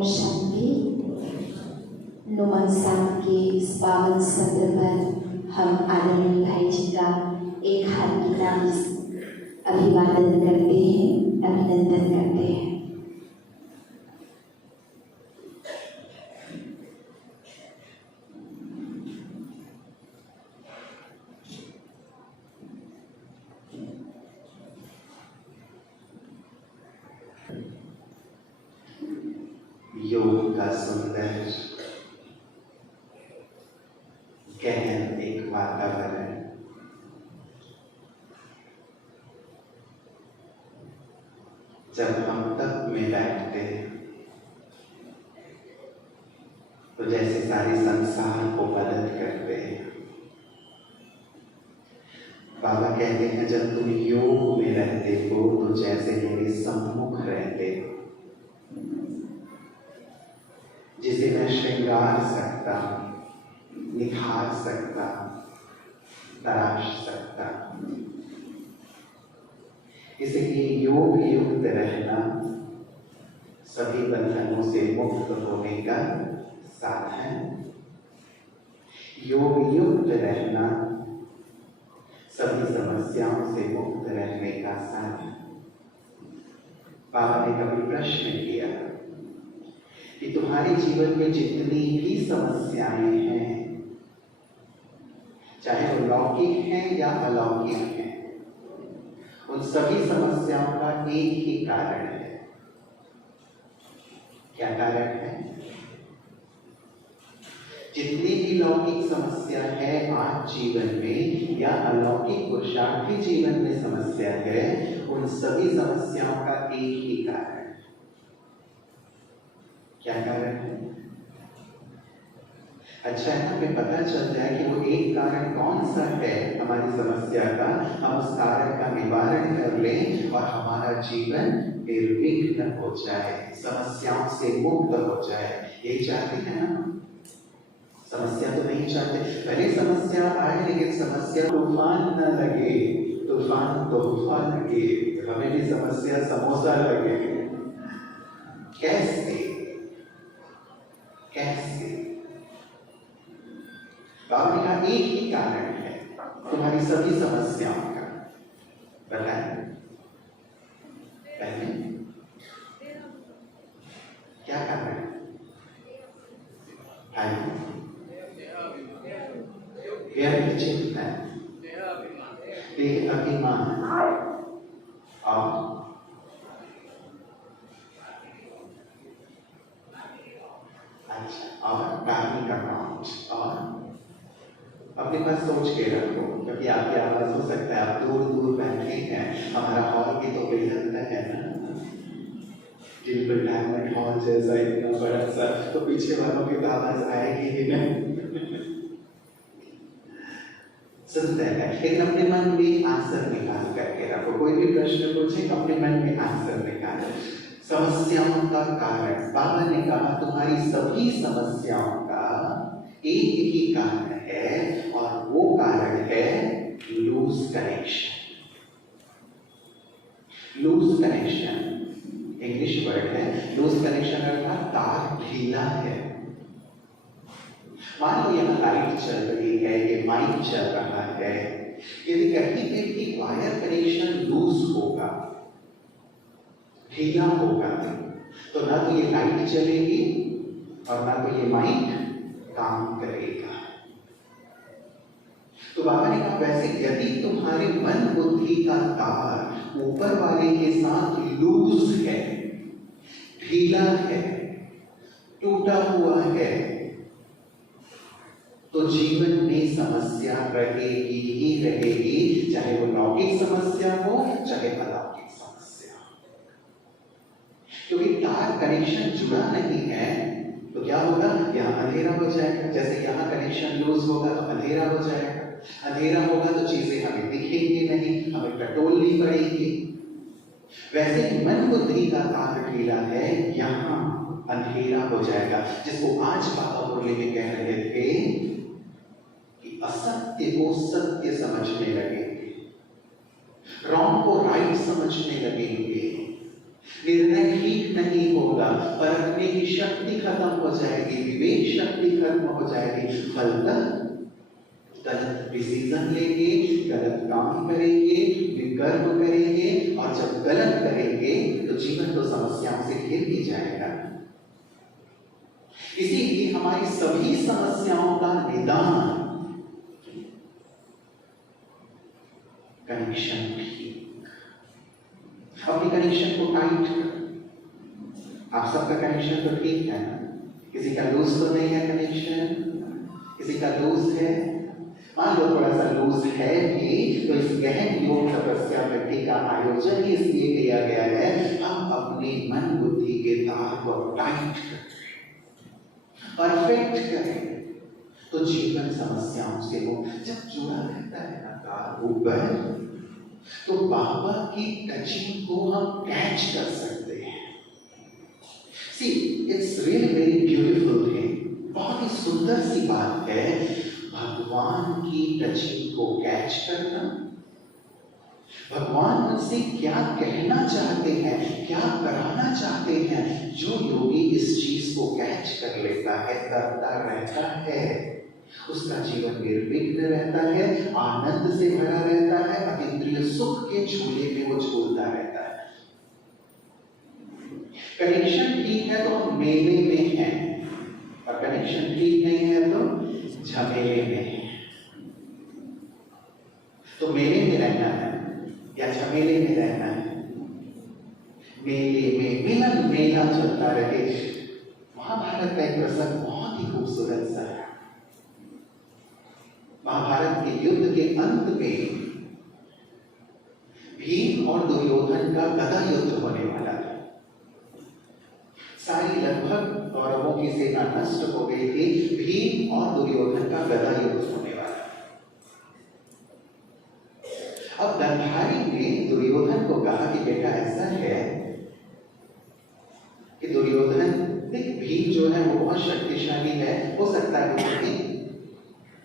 ओम शांति। नुमान साहब के इस पावन सत्र पर हम आदरणीय भाई जी का एक हाथ की नाम अभिवादन करते हैं, अभिनंदन करते हैं। योग का सुंदर गहन एक वातावरण, जब हम तप में बैठते हैं तो जैसे सारे संसार को मदद करते हैं। बाबा कहते हैं जब तुम योग में रहते हो तो जैसे मेरे सम्मुख रहते हो, जिसे मैं श्रृंगार सकता हूं, निखार सकता हूं, तराश सकता हूं। इसलिए योग युक्त रहना सभी बंधनों से मुक्त होने का साधन, योग युक्त रहना सभी समस्याओं से मुक्त रहने का साधन। बाबा ने कभी प्रश्न किया कि तुम्हारे जीवन में जितनी भी समस्याएं हैं, चाहे वो लौकिक हैं या अलौकिक हैं, उन सभी समस्याओं का एक ही कारण है। क्या कारण है? जितनी भी लौकिक समस्या है आज जीवन में या अलौकिक पुरुषार्थी जीवन में समस्या है, उन सभी समस्याओं का एक ही कारण है। क्या कारण है? अच्छा है, हमें पता चल जाए कि वो एक कारण कौन सा है हमारी समस्या का, हम उस कारण का निवारण कर लें और हमारा जीवन निर्विघ्न हो जाए, समस्याओं से मुक्त हो जाए। यही चाहते हैं ना? समस्या तो नहीं चाहते, पहले समस्या आए लेकिन समस्या तूफान न लगे, तूफान तोहफा लगे, हमें भी समस्या समोसा लगे। कैसे? बाबा ने कहा एक ही कारण है तुम्हारी सभी समस्याओं का। बताएं पहले क्या कारण है? चिंतन, देह अभिमान और कार्मिक अकाउंट। और अपने पास सोच के रखो, क्योंकि आपकी आवाज हो सकता है आप दूर दूर बैठे हैं, हमारा हॉल भी तो बेहद है ना, रिटायरमेंट हॉल जैसा इतना बड़ा सा, तो पीछे वालों की तो आवाज आएगी ही नहीं। सुनते हैं, लेकिन अपने मन में आंसर निकाल करके रखो। कोई भी प्रश्न पूछे अपने मन में आंसर निकालो। समस्याओं का कारण, बाबा ने कहा तुम्हारी सभी समस्याओं का एक ही कारण है और वो कारण है loose connection. Loose connection English word है। लूज कनेक्शन अर्थात तार ढीला है। मान लो यहाँ लाइट चल रही है, ये माइक चल रहा है, यदि कहीं पे भी वायर कनेक्शन लूज होगा, ढीला होगा, तो ना तो ये लाइट चलेगी और ना तो ये माइक काम करेगा। तो बाबा ने कहा वैसे यदि तुम्हारे मन बुद्धि का तार ऊपर वाले के साथ लूज है, ढीला है, टूटा हुआ है, तो जीवन में समस्या रहेगी ही रहेगी, चाहे वो लौकिक समस्या हो चाहे अलौकिक समस्या हो। क्योंकि तार कनेक्शन जुड़ा नहीं है तो क्या होगा, यहाँ अंधेरा हो जाएगा। जैसे यहाँ कनेक्शन लूज होगा तो अंधेरा हो जाएगा, अंधेरा होगा तो चीजें हमें दिखेंगी नहीं, हमें टटोलनी पड़ेगी। वैसे ही मन बुद्धि का तार ढीला है, यहाँ अंधेरा हो जाएगा। जिसको आज बाबा मुरली में कह रहे थे कि असत्य को सत्य समझने लगेंगे, रॉन्ग को राइट समझने लगेंगे, निर्णय ठीक नहीं होगा, परखने की शक्ति खत्म हो जाएगी, विवेक शक्ति खत्म हो जाएगी, फलतः गलत डिसीजन लेंगे, गलत काम करेंगे, विकर्म करेंगे, और जब गलत करेंगे तो जीवन तो समस्याओं से घिर ही जाएगा। इसीलिए हमारी सभी समस्याओं का निदान कनेक्शन ठीक, अपनी कनेक्शन को टाइट कर। आप सबका कनेक्शन तो ठीक है ना? किसी का लूज तो नहीं है कनेक्शन? किसी का लूज है? मान लो थोड़ा सा लूज है भी, तो इस गहन योग तपस्या वृद्धि का आयोजन ही इसलिए किया गया है, हम अपनी मन बुद्धि के तार को टाइट करें, परफेक्ट करें, तो जीवन समस्याओं से हो। जब जुड़ा रहता है ना तार ऊपर, तो बाबा की टचिंग को हम कैच कर सकते हैं। See, it's really very beautiful thing, बहुत ही सुंदर सी बात है भगवान की टचिंग को कैच करना। भगवान मुझसे क्या कहना चाहते हैं, क्या कराना चाहते हैं, जो योगी इस चीज को कैच कर लेता है, करता रहता है, उसका जीवन निर्विघ्न रहता है, आनंद से भरा रहता है, अतीन्द्रिय सुख के झूले में वो झूलता रहता है। कनेक्शन ठीक है तो हम मेले में हैं, और कनेक्शन ठीक नहीं है तो झमेले में है। तो मेले में रहना है या झमेले में रहना है? मेले में मिलन मेला चलता रहे। महाभारत का एक प्रसंग बहुत ही खूबसूरत सा है। महाभारत के युद्ध के अंत में भीम और दुर्योधन का गदा युद्ध होने वाला था। सारी लगभग कौरवों की सेना नष्ट हो गई थी, भीम और दुर्योधन का गदा युद्ध होने वाला। अब गंधारी ने दुर्योधन को कहा कि बेटा ऐसा है कि दुर्योधन, देख भीम जो है वो बहुत शक्तिशाली है, हो सकता है कि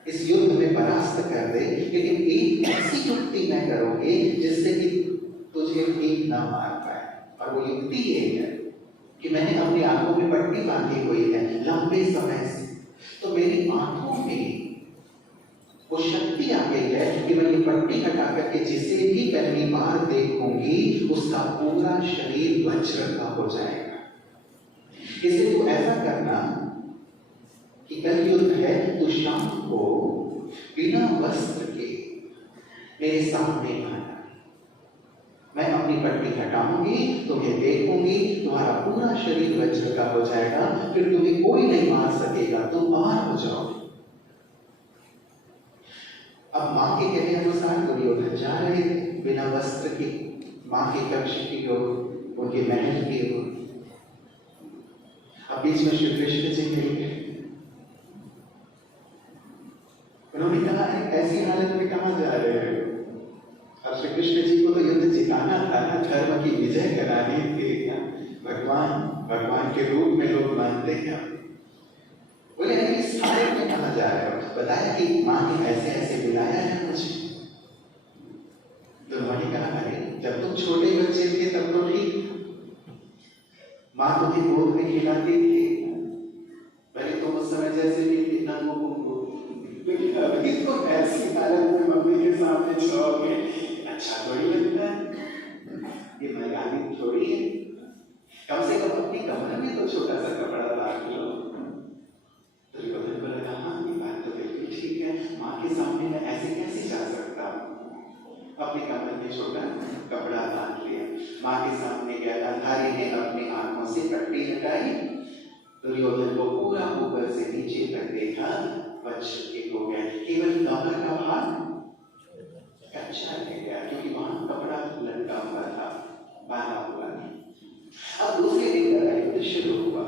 इस युद्ध में परास्त कर दे, लेकिन एक ऐसी युक्ति मैं करूंगी जिससे कि तुझे भीम ना मार पाए। और वो युक्ति ये है कि मैंने अपनी आंखों में पट्टी बांधी हुई है लंबे समय से, तो मेरी आंखों में वो शक्ति आ गई है कि मैं ये पट्टी हटा करके जिसे भी पहली बार देखूंगी उसका पूरा शरीर वज्र का हो जाएगा। इसे तो ऐसा करना कि कल युद्ध है, तो शाम को बिना वस्त्र के मेरे सामने आना, मैं अपनी पट्टी हटाऊंगी, तुम्हें देखूंगी, तुम्हारा पूरा शरीर वज्र का हो जाएगा, फिर तुम्हें कोई नहीं मार सकेगा, तुम बाहर हो जाओ। अब मां के कहने अनुसार दुर्योधन जा रहे थे बिना वस्त्र के मां के कक्ष की ओर, उनके महल की ओर। अब बीच में श्री कृष्ण जी मिल गए। उन्होंने कहा ऐसी हालत में कहां जा रहे हो? अब श्री कृष्ण जी को तो युद्ध जिताना था ना, धर्म की विजय करानी थी। भगवान के रूप में लोग मानते हैं। बोले इस हालत में कहां जा रहे हो? बताया कि मां ने ऐसे ऐसे बुलाया है मुझे। तो उन्होंने कहा अरे जब तुम छोटे बच्चे थे तब तो ठीक, मां तुम्हें गोद में खिलाती थी, पहले तुम उस समय जैसे भी इतना लेकिन अभी तो ऐसी हालत में मम्मी के सामने जाओगे, अच्छा थोड़ी लगता है, ये मैदानी थोड़ी है। कम से कम अपनी कमर में तो छोटा सा कपड़ा बांध लो। दुर्योधन को लगा हाँ ये बात तो बिल्कुल ठीक है, माँ के सामने मैं ऐसे कैसे जा सकता हूँ। अपनी कमर में छोटा कपड़ा बांध लिया, माँ के सामने गया। गंधारी ने अपनी आंखों से पट्टी हटाई, दुर्योधन को पूरा ऊपर से नीचे तक देखा, वज्र के हो गए, केवल कमर का भाग कच्चा रह गया क्योंकि वहां कपड़ा लटका हुआ था, बांधा हुआ था। अब दूसरे दिन गदा युद्ध शुरू हुआ।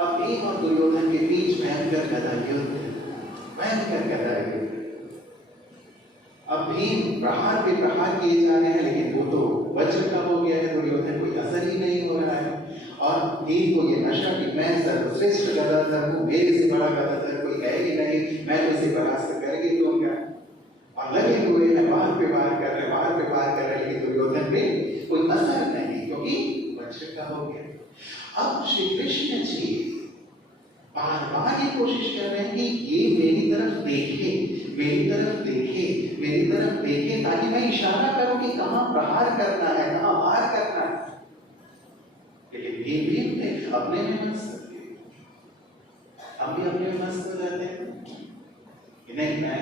अब भीम और दुर्योधन के बीच भयंकर गदा युद्ध, भयंकर गदा युद्ध। अब भीम प्रहार पे प्रहार किए जा रहे हैं, लेकिन वो तो वज्र का हो गया है, दुर्योधन कोई असर ही नहीं हो रहा है। और भीम को ये नशा कि मैं सर्वश्रेष्ठ गदाधर हूँ, मेरे से बड़ा गदाधर कोई है ही नहीं, मैं इसे परास्त करके दूंगा। और लगे हुए हैं, बार पे बार कर रहे, बार पे बार कर रहे, लेकिन दुर्योधन में कोई असर नहीं क्योंकि वज्र का हो गया। अब श्री कृष्ण जी बार बार ये कोशिश कर रहे हैं कि ये मेरी तरफ देखे, मेरी तरफ देखे, मेरी तरफ देखे, ताकि मैं इशारा करूं कि कहां प्रहार करना है, कहां वार करना है। लेकिन ये भी अपने में मस्त, हम भी अपने में मस्त हो जाते हैं कि नहीं मैं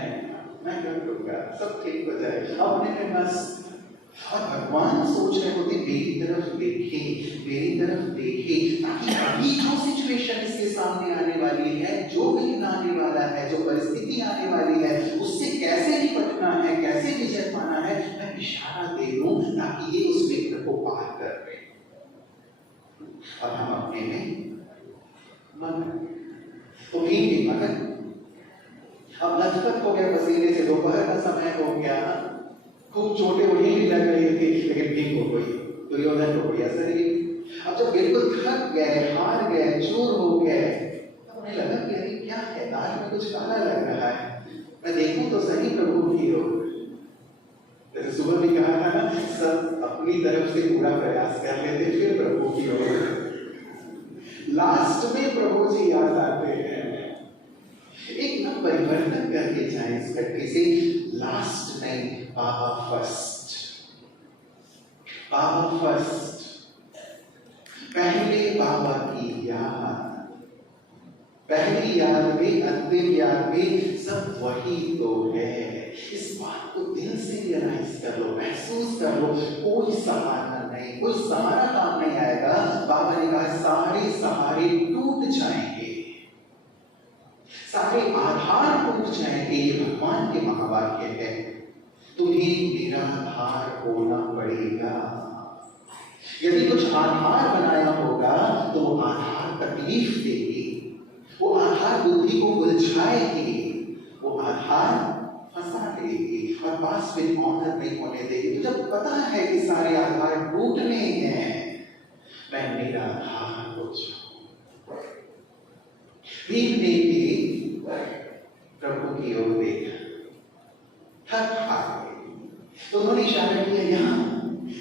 कर लूंगा, सब ठीक हो जाएगा, अपने में मस्त। और भगवान सोच रहे होते मेरी तरफ देखे, मेरी तरफ देखे, ताकि अभी जो सिचुएशन इसके सामने आने वाली है, जो भी आने वाला है, जो परिस्थिति आने वाली है, उससे कैसे निपटना है, कैसे विजय पाना है, मैं इशारा दे दूं ताकि ये उस मित्र को पार कर दे। और हम अपने में मगन, तो भी मगन। अब लथपथ हो गए पसीने से, दोपहर का समय हो गया, खूब चोटें उन्हें भी लग रही थी, लेकिन भीम को कोई, दुर्योधन को कोई असर नहीं। अब जब बिल्कुल थक गए, हार गए, चूर हो गए, तब उन्हें लगा कि अरे क्या है, दाल में कुछ काला लग रहा है, मैं देखूं तो सही प्रभु की ओर। जैसे सुबह भी कहा था ना, सब अपनी तरफ से पूरा प्रयास कर लेते, फिर प्रभु की ओर लास्ट में प्रभु जी याद आते हैं। एक ना परिवर्तन करके जाए इस घटने से, लास्ट नहीं, बाबा फर्स्ट, बाबा फर्स्ट। पहले बाबा की याद, पहली याद में, अंतिम याद में सब वही तो है। इस बात को दिल से रियलाइज कर लो, महसूस कर लो। कोई सहारा नहीं, कोई सहारा काम नहीं आएगा। बाबा ने कहा सारे सहारे टूट जाएंगे, सारे आधार टूट जाएंगे। ये भगवान के महावाक्य है, तुम्हें मेरा आधार होना पड़ेगा। यदि कुछ आधार बनाया होगा तो वो आधार तकलीफ देगी, वो आधार बुद्धि को उलझाएगी, वो आधार फंसा देगी और पास में ऑनर नहीं होने देगी। तो जब पता है कि सारे आधार टूटने हैं, मैं मेरा आधार हो जाऊं। भीम ने भी प्रभु की ओर देखा, थक हार गए, तो उन्होंने इशारा किया, यहाँ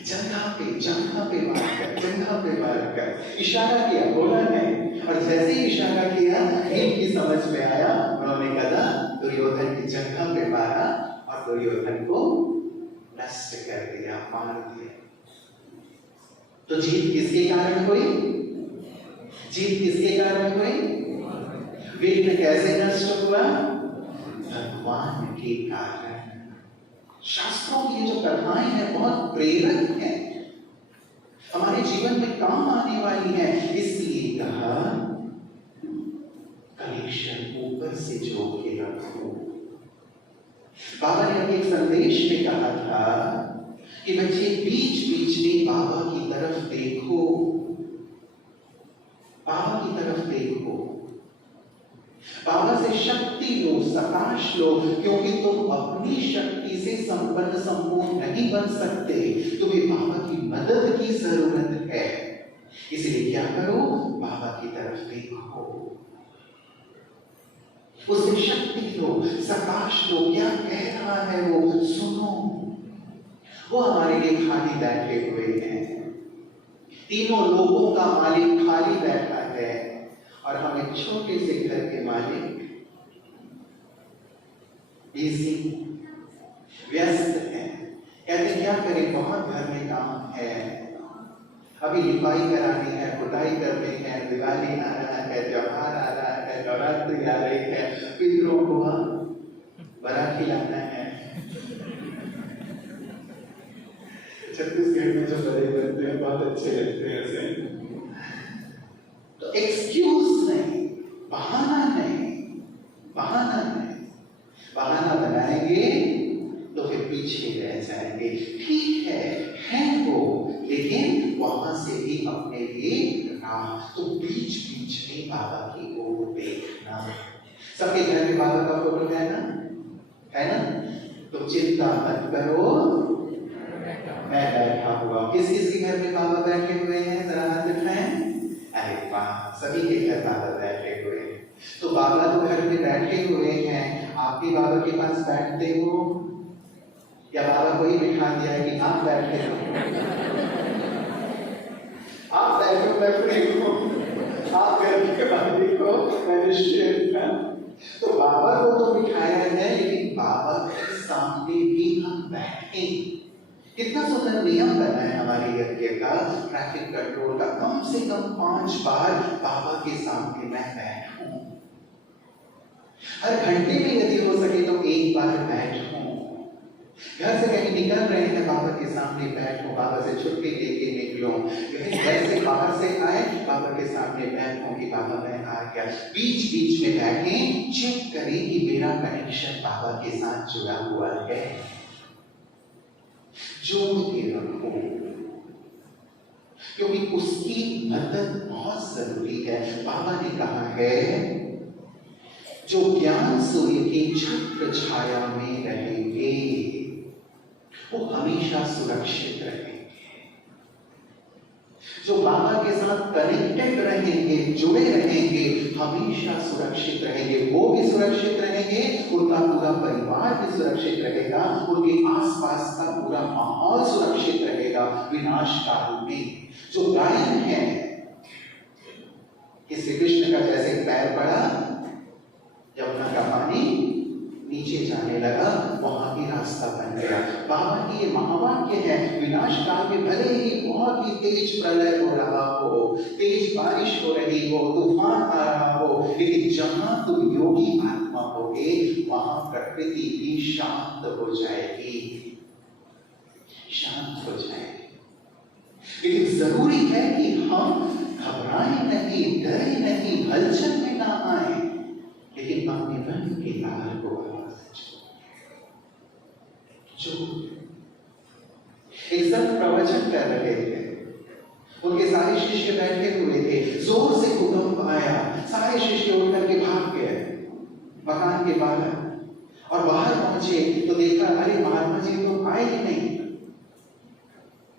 जंघा पे मार कर, जंघा पे मार कर इशारा किया, बोला नहीं। और जैसे ही इशारा किया, भीम की समझ में आया, उन्होंने कहा दुर्योधन की जंघा पे मारा और दुर्योधन को नष्ट कर दिया, मार दिया। तो जीत किसके कारण हुई? जीत किसके कारण हुई? विघ्न कैसे नष्ट हुआ? भगवान के कारण। शास्त्रों की जो कथाएं हैं बहुत प्रेरक हैं, हमारे जीवन में काम आने वाली है। इसलिए कहा कलेक्शन ऊपर से जो के रखो। बाबा ने अपने एक संदेश में कहा था कि बच्चे बीच बीच में बाबा की तरफ देखो, बाबा की तरफ देखो, बाबा से शक्ति लो, सकाश लो, क्योंकि तुम अपनी शक्ति से संपन्न संपूर्ण नहीं बन सकते, तुम्हें बाबा की मदद की जरूरत है। इसलिए क्या करो? बाबा की तरफ देखो, उससे शक्ति लो, सकाश लो, क्या कह रहा है वो सुनो। वो हमारे लिए खाली बैठे हुए हैं, तीनों लोगों का मालिक खाली बैठा है और हम एक छोटे से घर के मालिक बिजी, व्यस्त हैं। कहते क्या करें, बहुत घर में काम है, अभी लिपाई करानी है, पुताई करनी है, दिवाली आ रहा है, त्योहार आ रहा है, नवरात्रि आ रही है, पितरों को बड़ा खिलाना है। छत्तीसगढ़ में जो बड़े बनते हैं बहुत अच्छे लगते हैं ऐसे। तो एक्सक्यूज नहीं, बहाना नहीं, बहाना नहीं। बहाना बनाएंगे तो फिर पीछे रह जाएंगे। ठीक है वो, लेकिन वहां से भी अपने लिए राह। तो बीच बीच में बाबा की ओर देखना। सबके घर में बाबा का फोटो है ना? तो चिंता मत करो, मैं बैठा हुआ। किस किस के घर में बाबा बैठे हुए हैं, जरा हाथ दिखाएं। अरे वाह, सभी के घर बाबा बैठे हुए हैं। तो बाबा तो घर में बैठे हुए हैं, आप भी बाबा के पास बैठते हो या बाबा को ही बिठा दिया है कि आप बैठे हो? आप बैठो, मैं फ्री हूँ, आप घर के मालिक हो, मैं निश्चित हूँ। तो बाबा को तो बिठाया है, लेकिन बाबा के सामने भी हम बैठे। कितना सुंदर नियम बना है हमारे यज्ञ का, ट्रैफिक कंट्रोल का, कम से कम 5 बार बाबा के सामने मैं बैठूं। हर घंटे में यदि हो सके तो 1 बार बैठूं। घर से कहीं निकल रहे हैं, बाबा के सामने बैठो, बाबा से छुट्टी लेके निकलो। कहीं घर से बाहर से आए, बाबा के सामने बैठो कि बाबा मैं आ गया। बीच बीच में बैठे, चेक करें कि मेरा कनेक्शन बाबा के साथ जुड़ा हुआ है। जोड़ के रखो, क्योंकि उसकी मदद बहुत जरूरी है। बाबा ने कहा है, जो ज्ञान सूर्य की छत्र छाया में रहेंगे वो हमेशा सुरक्षित रहेंगे। जो बाबा के साथ कनेक्टेड रहेंगे, जुड़े रहेंगे, हमेशा सुरक्षित रहेंगे। वो भी सुरक्षित रहेंगे, उनका पूरा परिवार भी सुरक्षित रहेगा, उनके आसपास का पूरा माहौल सुरक्षित रहेगा विनाश काल में। जो गायन है, कि श्री कृष्ण का जैसे पैर पड़ा, यमुना का पानी नीचे जाने लगा, वहां भी रास्ता बन गया। बाबा की ये महावाक्य है, विनाश काल में भले ही बहुत ही तेज प्रलय हो रहा हो, तेज बारिश हो रही हो, तूफान आ रहा हो, लेकिन जहां तुम योगी आत्मा होगे वहां प्रकृति भी शांत हो जाएगी, शांत हो जाएगी। लेकिन जरूरी है कि हम घबराएं नहीं, डरे नहीं, हलचल में ना आए, लेकिन अपने मन के तार को आवाज जो एक संत प्रवचन कर रहे थे, उनके सारे शिष्य बैठे हुए थे, जोर से भूकंप आया, सारे शिष्य उठ करके भाग गए मकान के बाहर, और बाहर पहुंचे तो देखा अरे महात्मा जी तो आए ही नहीं,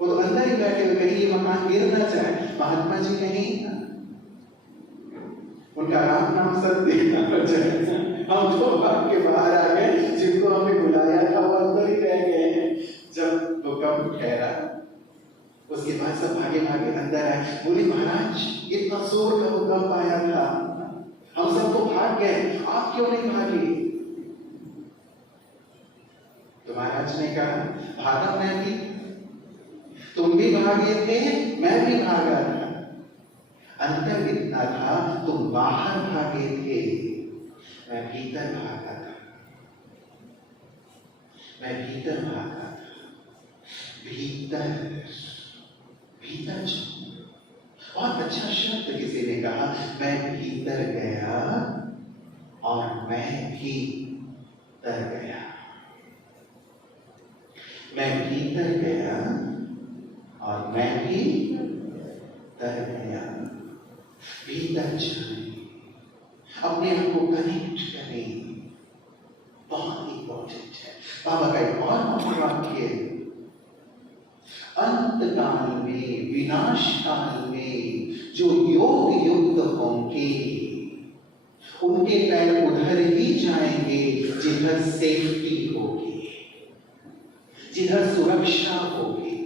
वो तो अंदर ही बैठे हुए, कहीं ये मकान गिर ना जाए। महात्मा जी नहीं, उनका राम नाम सत्य हम तो भाग के बाहर आ गए, जिनको हमने बुलाया था वो अंदर ही रह गए हैं। जब भूकंप ठहरा उसके बाद सब भागे भागे अंदर आए, बोले महाराज इतना जोर का भूकंप आया था, हम सब तो भाग गए, आप क्यों नहीं भागे? तो महाराज ने कहा भागा मैं भी, तुम भी भागे थे, मैं भी भागा था, अंतर इतना था तुम बाहर भागे थे, मैं भीतर भागा था, मैं भीतर भागा था। भीतर भीतर बहुत अच्छा शब्द किसी ने कहा, मैं भीतर गया और मैं भी तर गया, मैं भीतर गया और मैं भी तर गया। भीतर जाए, अपने आप को कनेक्ट करें, बहुत इंपॉर्टेंट है। बाबा का एक और महावाक्य, अंत काल में, विनाश काल में जो योग युक्त होंगे उनके पैर उधर ही जाएंगे जिधर सेफ्टी होगी, जिधर सुरक्षा होगी,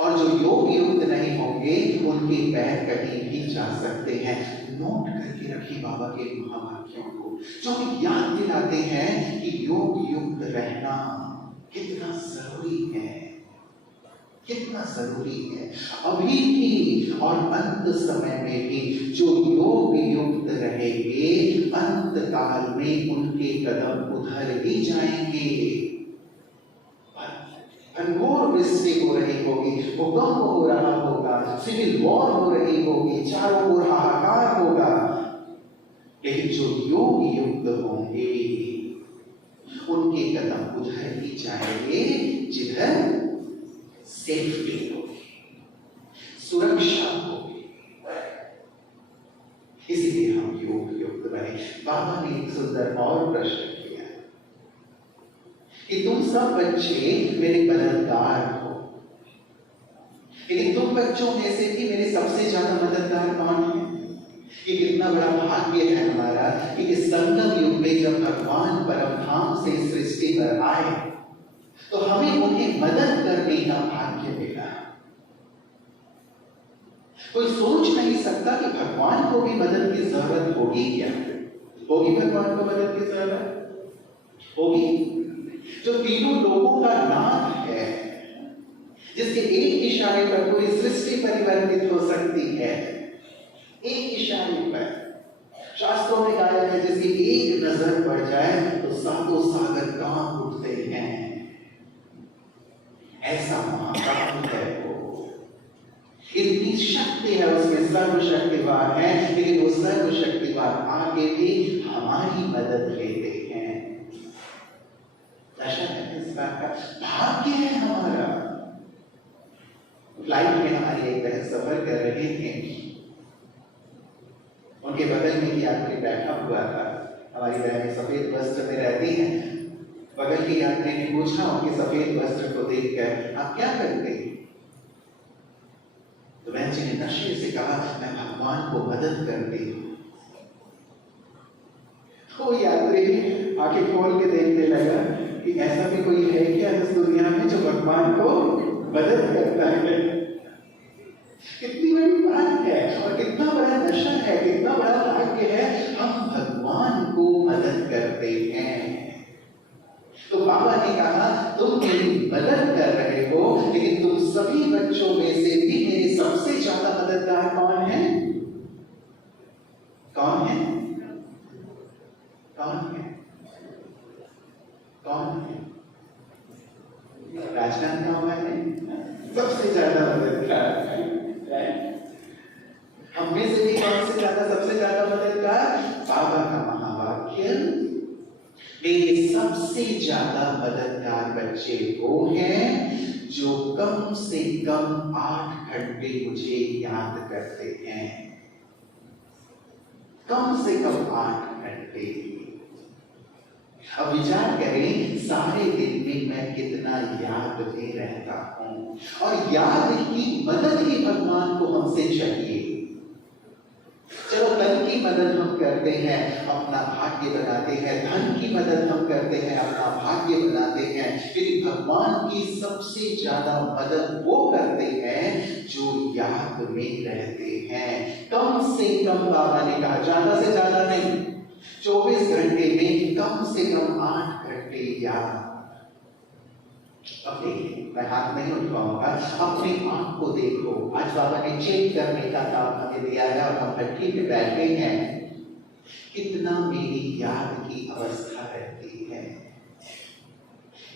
और जो योग युक्त नहीं होंगे उनके पैर कहीं भी जा सकते हैं। नोट करके रखिए बाबा के महावाक्यों को, जो हमें याद दिलाते हैं कि योग युक्त रहना कितना जरूरी है, कितना जरूरी है। अभी भी और अंत समय में भी जो योग युक्त रहेंगे, अंत काल में उनके कदम उधर ही जाएंगे। घोर वृष्टि हो रही होगी, भूकंप हो रहा होगा, सिविल वॉर हो रही होगी, चारों ओर हाहाकार होगा, लेकिन जो योग युक्त होंगे उनके कदम उधर ही जाएंगे जिधर सेफ्टी होगी, सुरक्षा होगी। इसलिए हम योग युक्त बने। बाबा ने एक सुंदर और प्रश्न किया कि तुम सब बच्चे मेरे मददगार हो, लेकिन तुम बच्चों में से भी मेरे सबसे ज्यादा मददगार कौन है? ये कितना बड़ा भाग्य है हमारा कि इस संगम युग में जब भगवान परम धाम से सृष्टि पर आए तो हमें उन्हें मदद करने का भाग्य मिला। कोई सोच नहीं सकता कि भगवान को भी मदद की जरूरत होगी क्या? होगी भगवान को मदद की जरूरत? होगी। जो तीनों लोगों का नाथ है, जिसके एक इशारे पर पूरी सृष्टि परिवर्तित हो सकती है, एक इशारे पर। शास्त्रों में कहा है जिसकी एक नजर पड़ जाए तो सातों सागर कांप उठते हैं। ऐसा महाकाल है वो, इतनी शक्ति है उसमें, सर्वशक्तिवान है। लेकिन वो सर्वशक्तिवान आगे भी हमारी मदद लेते हैं। दशा है इस बात का, भाग्य है हमारा। फ्लाइट में हमारी एक बहन सफर कर रहे थे, उनके बगल में ही यात्री बैठा हुआ था। हमारी बहनें सफेद वस्त्र में रहती हैं। बगल की यात्री ने पूछा उनके सफेद वस्त्र को देखकर, आप क्या करते हैं? तो बहन जी ने नशे से कहा, मैं भगवान को मदद करती हूँ। तो यात्री आंखें खोल के देखने लगा कि ऐसा भी कोई है क्या इस दुनिया में जो भगवान को मदद करता है? कितनी बड़ी बात है और कितना बड़ा नशा है, कितना बड़ा भाग्य है, हम भगवान को मदद करते हैं। तो बाबा ने कहा, तुम मेरी मदद कर रहे हो, लेकिन तुम सभी बच्चों में से भी मेरे सबसे ज्यादा मददगार कौन है? कौन है? कौन है? कौन है? राजनांदगांव है सबसे ज्यादा मददगार। हम में से भी कौन से ज्यादा, सबसे ज्यादा मददगार? बाबा का महावाक्य, मेरे सबसे ज्यादा मददगार बच्चे वो हैं जो कम से कम 8 घंटे मुझे याद करते हैं। कम से कम 8 घंटे। अब विचार करें, सारे दिन में मैं कितना याद में रहता हूं, और याद की मदद ही भगवान को हमसे चाहिए। चलो तन की मदद हम करते हैं, अपना भाग्य बनाते हैं, धन की मदद हम करते हैं, अपना भाग्य बनाते हैं, लेकिन भगवान की सबसे ज्यादा मदद वो करते हैं जो याद में रहते हैं। कम से कम, बाबा ने कहा ज्यादा से ज्यादा नहीं, 24 घंटे में कम से कम 8 घंटे याद। अब देखिए, मैं हाथ नहीं उठवाऊंगा, अपनी आंख को देखो। आज बाबा ने चेक करने का काम हमें दिया है और हम भट्टी पे बैठे हैं। कितना मेरी याद की अवस्था रहती है?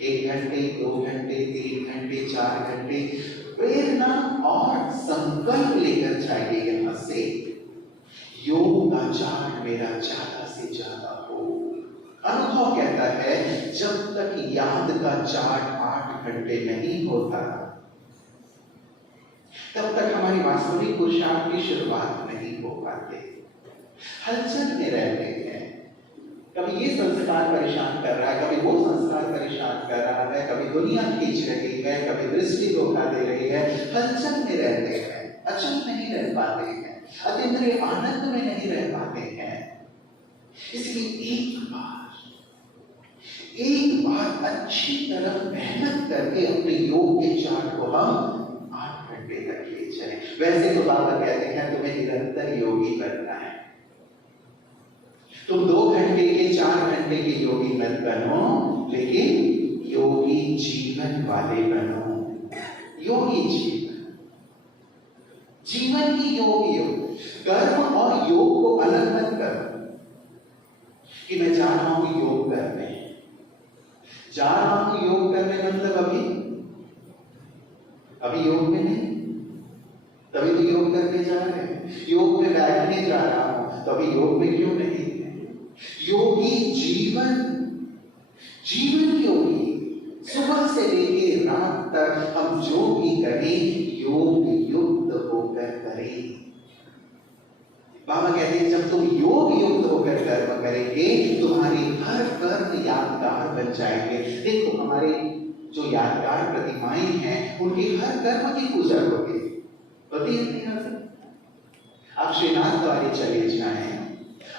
1 घंटे, 2 घंटे, 3 घंटे, 4 घंटे। प्रेरणा और संकल्प लेकर जाइए यहां से, योग का चार्ट मेरा ज्यादा से ज्यादा हो। अनुभव कहता है, जब तक याद का चार्ट 8 घंटे नहीं होता, तब तक हमारी वास्तविक पुरुषार्थ की शुरुआत नहीं हो पाती। हलचल में रहते हैं, कभी ये संस्कार परेशान कर रहा है, कभी वो संस्कार परेशान कर रहा है, कभी दुनिया खींच रही है, कभी दृष्टि धोखा दे रही है। हलचल में रहते हैं, अचल नहीं रह पाते हैं, अतीन्द्रिय आनंद में नहीं रह पाते हैं। इसलिए एक बार अच्छी तरह मेहनत करके अपने योग के चार्ट को हम 8 घंटे तक ले चलें। वैसे तो बाबा कहते हैं तुम्हें निरंतर योगी बनना है। तुम 2 घंटे के, 4 घंटे के योगी मत बनो, लेकिन योगी जीवन वाले बनो। योगी जीवन ही योग। कर्म और योग को अलग मत करो कि मैं जा रहा हूं योग करने, जा रहा हूं योग करने, मतलब अभी योग में नहीं, तभी तो योग करने जा रहे हैं। योग में बैठने जा रहा हूं, तो अभी योग में क्यों नहीं है? योगी जीवन योगी। सुबह से लेकर रात तक हम जो भी करें योग युक्त होकर करें। बाबा कहते हैं, जब तुम योग युक्त होकर कर्म करेंगे, तुम्हारे हर कर्म यादगार बन जाएंगे। देखो, हमारे जो यादगार प्रतिमाएं हैं, उनकी हर कर्म की पूजा होगी, होती है नहीं होती? आप श्रीनाथ द्वारे चले जाएं,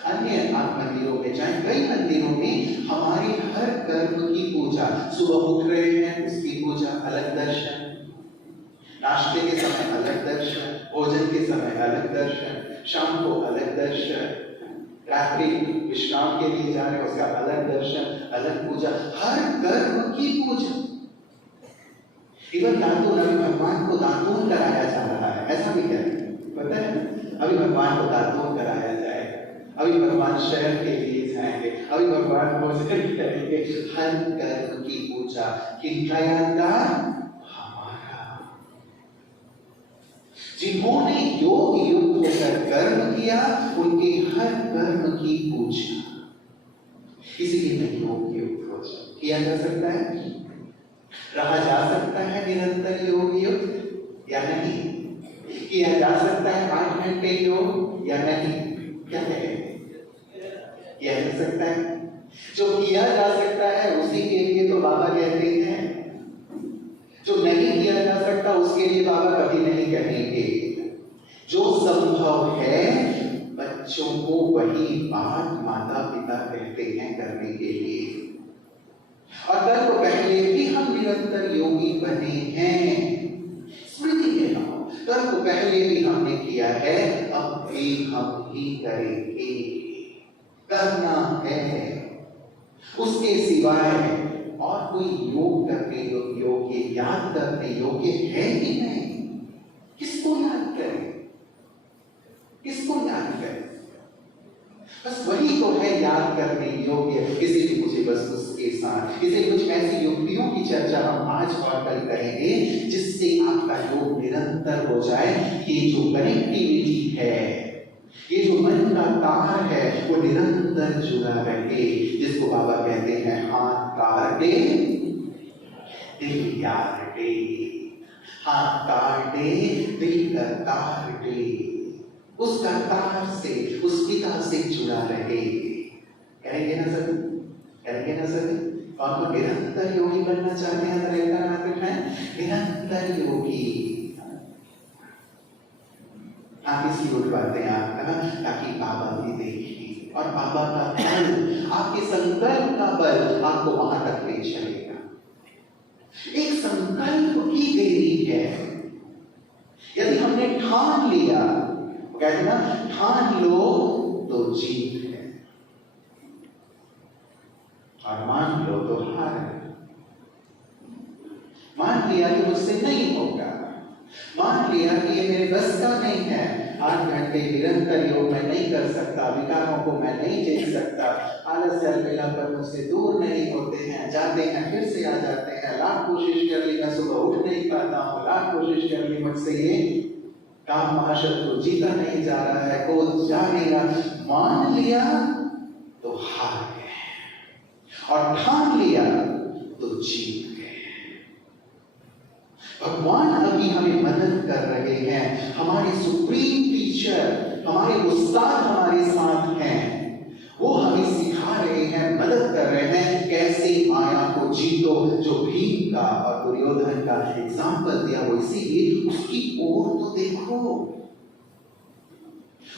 अन्य आप मंदिरों में जाएं, कई मंदिरों में हमारी हर कर्म की पूजा। सुबह उठ रहे हैं, उसकी पूजा, अलग दर्शन, नाश्ते के समय अलग दर्शन, भोजन के समय अलग दर्शन, शाम को अलग दर्शन, रात्रि विश्राम के लिए जा रहे हैं उसका अलग दर्शन, अलग पूजा, हर कर्म की पूजा। इवन दातून, अभी भगवान को दातून कराया जा रहा है, ऐसा भी क्या पता है? अभी भगवान को दातून कराया जाएगा, अभी भगवान शरण के लिए जाएंगे, अभी भगवान भोजन करेंगे। हर कर्म की पूजा किनका याद का? हमारा। जिन्होंने योग युक्त होकर कर्म किया उनके हर कर्म की पूजा। इसीलिए मैं योग युक्त हो जाऊं। किया जा सकता है, रहा जा सकता है निरंतर योग युक्त या नहीं? किया जा सकता है 8 घंटे योग या नहीं? क्या कहें? किया जा सकता है। जो किया जा सकता है उसी के लिए तो बाबा कहते हैं, जो नहीं किया जा सकता उसके लिए बाबा कभी नहीं कहेंगे। जो संभव है बच्चों को वही बात माता पिता कहते हैं करने के लिए। अगर तो पहले भी हम निरंतर योगी बने हैं, स्मृति में लाओ, तब तो पहले भी हमने किया है, अब भी हम ही करेंगे। करना है, उसके सिवाय और कोई योग करने योग्य, याद करने योग्य है ही नहीं। किसको याद करें? किसको याद करें? बस वही तो है याद करने योग्य। इसीलिए मुझे बस उसके साथ इसलिए कुछ ऐसी युक्तियों की चर्चा हम आज और कल करेंगे जिससे आपका योग निरंतर हो जाए। ये जो कनेक्टिविटी है, ये जो मन का तार है, वो निरंतर जुड़ा रहे, जिसको बाबा कहते हैं हाथ काटे दिल यार दे, हाथ काटे दिल तार दे। उसका तार से, उस पिता से जुड़ा रहे। करेंगे ना सर? करेंगे ना सर? और निरंतर योगी बनना चाहते हैं तो रहता नाटक है निरंतर योगी। आप इसलिए उठवाते हैं आपका, ताकि बाबा भी देखिए और बाबा का बल, आपके संकल्प का बल आपको वहां तक ले चलेगा। एक संकल्प की देरी है। यदि हमने ठान लिया, कहते ना ठान लो तो जीत है और मान लो तो हार है। मान लिया कि मुझसे नहीं होगा, मान लिया कि ये मेरे बस का नहीं है, 8 घंटे निरंतर योग मैं नहीं कर सकता, विकारों को मैं नहीं झेल सकता, आलस्य अलबेलापन मुझसे दूर नहीं होते हैं, जाते हैं फिर से आ जाते हैं, लाख कोशिश कर ली मैं सुबह उठ नहीं पाता हूँ, लाख कोशिश कर ली मुझसे ये काम महाशत्रु जीता नहीं जा रहा है, कोई जा नहीं रहा। मान लिया तो हार गए और ठान लिया तो जीत गए। भगवान अभी हमें मदद कर रहे हैं, हमारे सुप्रीम टीचर, हमारे उस्ताद हमारे साथ हैं, वो हमें सिखा रहे हैं, मदद कर रहे हैं कैसे माया को जीतो। जो भीम का और दुर्योधन का एग्जाम्पल दिया वो इसीलिए, उसकी ओर तो देखो,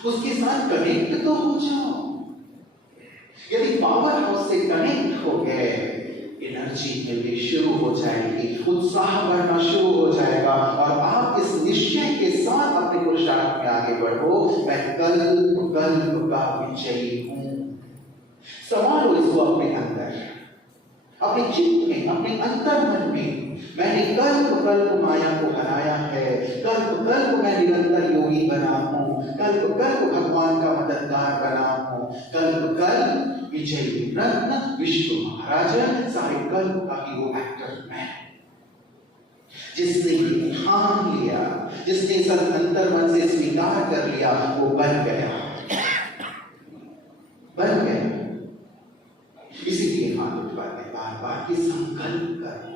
उसके साथ कनेक्ट तो हो जाओ। यदि पावर हाउस से कनेक्ट हो गए, एनर्जी मिलनी शुरू हो जाएगी, उत्साह बढ़ना शुरू हो जाएगा और आप इस निश्चय के साथ अपने पुरुषार्थ में आगे बढ़ो, मैं कल्प कल्प का विजयी हूं। संभालो इसको अपने अंदर, अपने चित्त में, अपने अंतर मन में। मैंने कल्प कल्प माया को हराया है, कल्प कल्प मैं निरंतर योगी बना हूं, कल्प कल्प भगवान का मददगार बना हूं, कल्प कल्प विजयी रत्न विश्व महाराजा, सारे कल्प का हीरो एक्टर मैं। जिसने ठान लिया, जिसने सब अंतर मन से स्वीकार कर लिया, वो बन गया, बन गया। इसीलिए हाथ उठवाते बार बार कि संकल्प करो।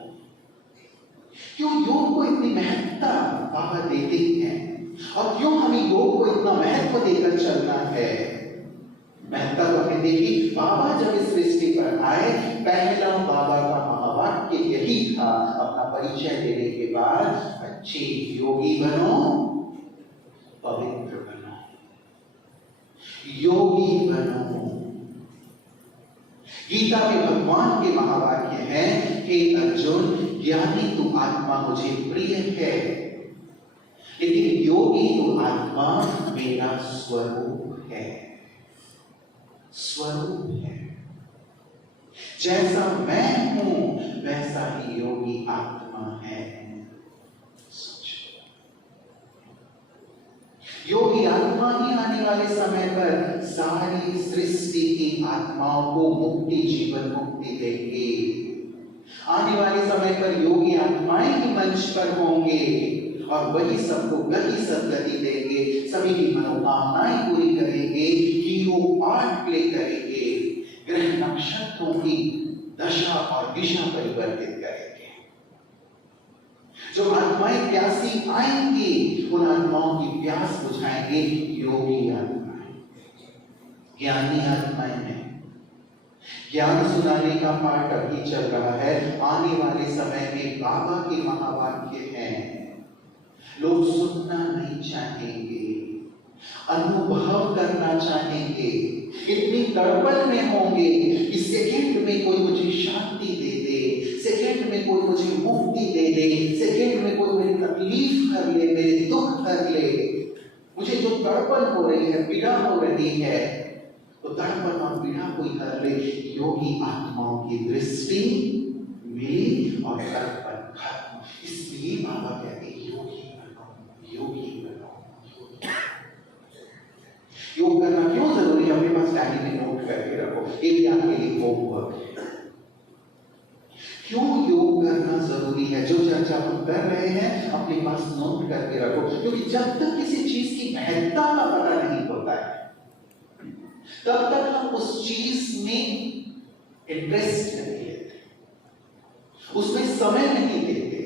क्यों योग को इतनी महत्ता बाबा देते हैं और क्यों हमें योग को इतना महत्व देकर चलना है? महत्ता तो हमने देखी। बाबा जब इस सृष्टि पर आए, पहला बाबा का महावाक्य यही था, अपना परिचय देने के बाद, अच्छे योगी बनो, पवित्र बनो, योगी बनो। गीता में भगवान के महावाक्य है, हे अर्जुन, ज्ञानी तू आत्मा मुझे प्रिय है, लेकिन योगी तो आत्मा मेरा स्वरूप है, स्वरूप है। जैसा मैं हूं वैसा ही योगी आत्मा है। योगी आत्मा ही आने वाले समय पर सारी सृष्टि की आत्माओं को मुक्ति, जीवन मुक्ति देंगे। आने वाले समय पर योगी आत्माएं ही मंच पर होंगे और वही सबको गति सदगति देंगे, सभी की मनोकामनाएं पूरी करेंगे, हीरो पार्ट प्ले करेंगे, ग्रह नक्षत्रों की दशा और दिशा परिवर्तित करेंगे। जो आत्माएं प्यासी आएंगी उन आत्माओं की प्यास बुझाएंगे योगी आत्माएं, ज्ञानी आत्माएं हैं। ज्ञान सुनाने का पाठ अभी चल रहा है। आने वाले समय में बाबा के महावाक्य हैं, लोग सुनना नहीं चाहेंगे, अनुभव करना चाहेंगे, इतनी तड़पन में होंगे कि सेकंड में कोई मुझे शांति दे दे, सेकंड में कोई मुझे मुक्ति दे दे, सेकंड में कोई मेरी तकलीफ कर ले, मेरे दुख कर ले। मुझे जो तड़पन हो रही है, पीड़ा हो रही है, तो तड़पन और पीड़ा कोई कर ले। योगी आत्माओं की दृष्टि मिली और तड़पन खत्म। इसलिए बाबा कहते हैं योगी बनो, योगी बनो। योग करना क्यों जरूरी है? अपने पास डायरी में नोट करके रखो, एक आपके लिए होमवर्क है। क्यों योग करना जरूरी है? जो चर्चा हम कर रहे हैं अपने पास नोट करके रखो, क्योंकि जब तक किसी चीज की महत्ता का पता नहीं होता है तब तक हम उस चीज में इंटरेस्ट नहीं लेते, उसमें समय नहीं देते,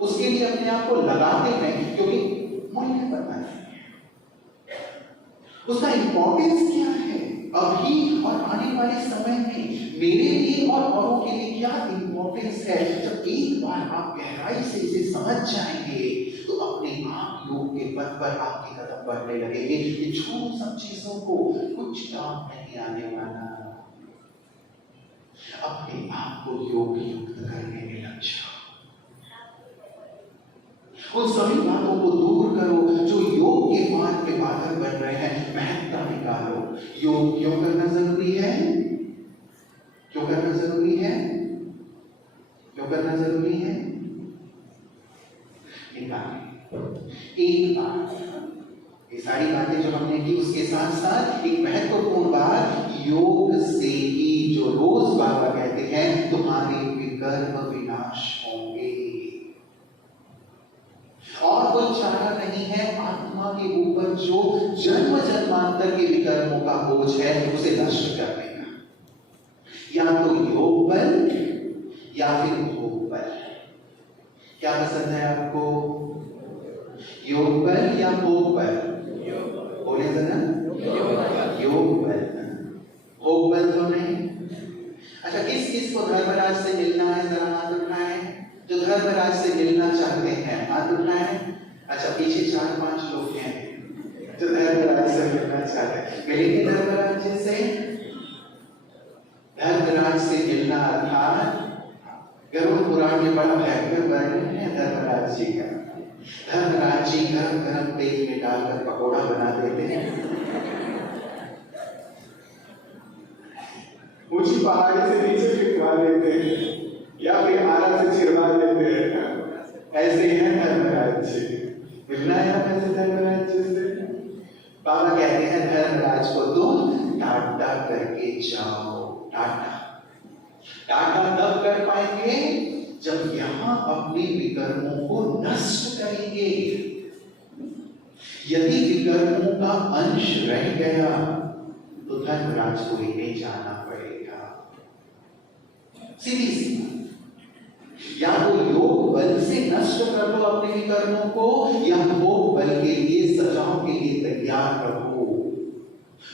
उसके लिए अपने आप को लगाते नहीं, क्योंकि मूल्य पता नहीं है उसका इंपॉर्टेंस क्या है अभी और आने वाले समय में, मेरे लिए और औरों के लिए क्या इंपॉर्टेंस है। जब एक बार आप गहराई से इसे समझ जाएंगे तो अपने आप योग के पथ पर आपके कदम बढ़ने लगेंगे। ये छोटी सब चीजों को कुछ काम नहीं आने वाला, अपने आप को योग युक्त करने में लग जाओ। उन सभी बातों को दूर करो जो योग के मार्ग के बाधक बन रहे हैं, महत्ता निकालो। योग क्यों करना जरूरी है? क्यों करना जरूरी है? क्यों करना जरूरी है? एक बात, ये सारी बातें जो हमने की उसके साथ साथ एक महत्वपूर्ण बात, योग से ही जो रोज बाबा कहते हैं तुम्हारे विकर्म विनाश होंगे। और कोई चारा नहीं है आत्मा के ऊपर जो जन्म जन्मांतर के विकर्मों का बोझ है उसे नष्ट करने का, या तो योग बल या फिर भोग बल। क्या पसंद है आपको, योग बल या भोग बल? बोले जरा, योग बल, भोग बल तो नहीं। अच्छा, किस किस को धर्मराज से मिलना है? जरा हाथ उठाएं। जो धर्मराज से मिलना चाहते हैं हाथ उठाएं। अच्छा, पीछे 4-5 लोग हैं जो धर्मराज से मिलना चाहते हैं। मिलेंगे धर्मराज जी से? धर्मराज से मिलना अर्थात गरुड़ पुराण में बड़ा भयंकर वर्णन है धर्मराज जी का। धर्मराज जी गरम गरम तेल में डालकर पकौड़ा बना देते हैं, ऊंची पहाड़ी से नीचे फिरवा देते हैं, या फिर आरा से छिड़वा देते हैं। ऐसे हैं धर्मराज जी। मिलना है ना ऐसे धर्मराज जी से? बाबा कहते हैं धर्मराज को तुम टाटा करके जाओ। टाटा तब कर पाएंगे जब यहां अपने विकर्मों को नष्ट करेंगे। यदि विकर्मों का अंश रह गया तो धर्मराज को लेने जाना पड़ेगा। सीधी सी, या तो योग बल से नष्ट कर लो अपने विकर्मों को, या भोग बल के लिए सजाओं के लिए तैयार रहो।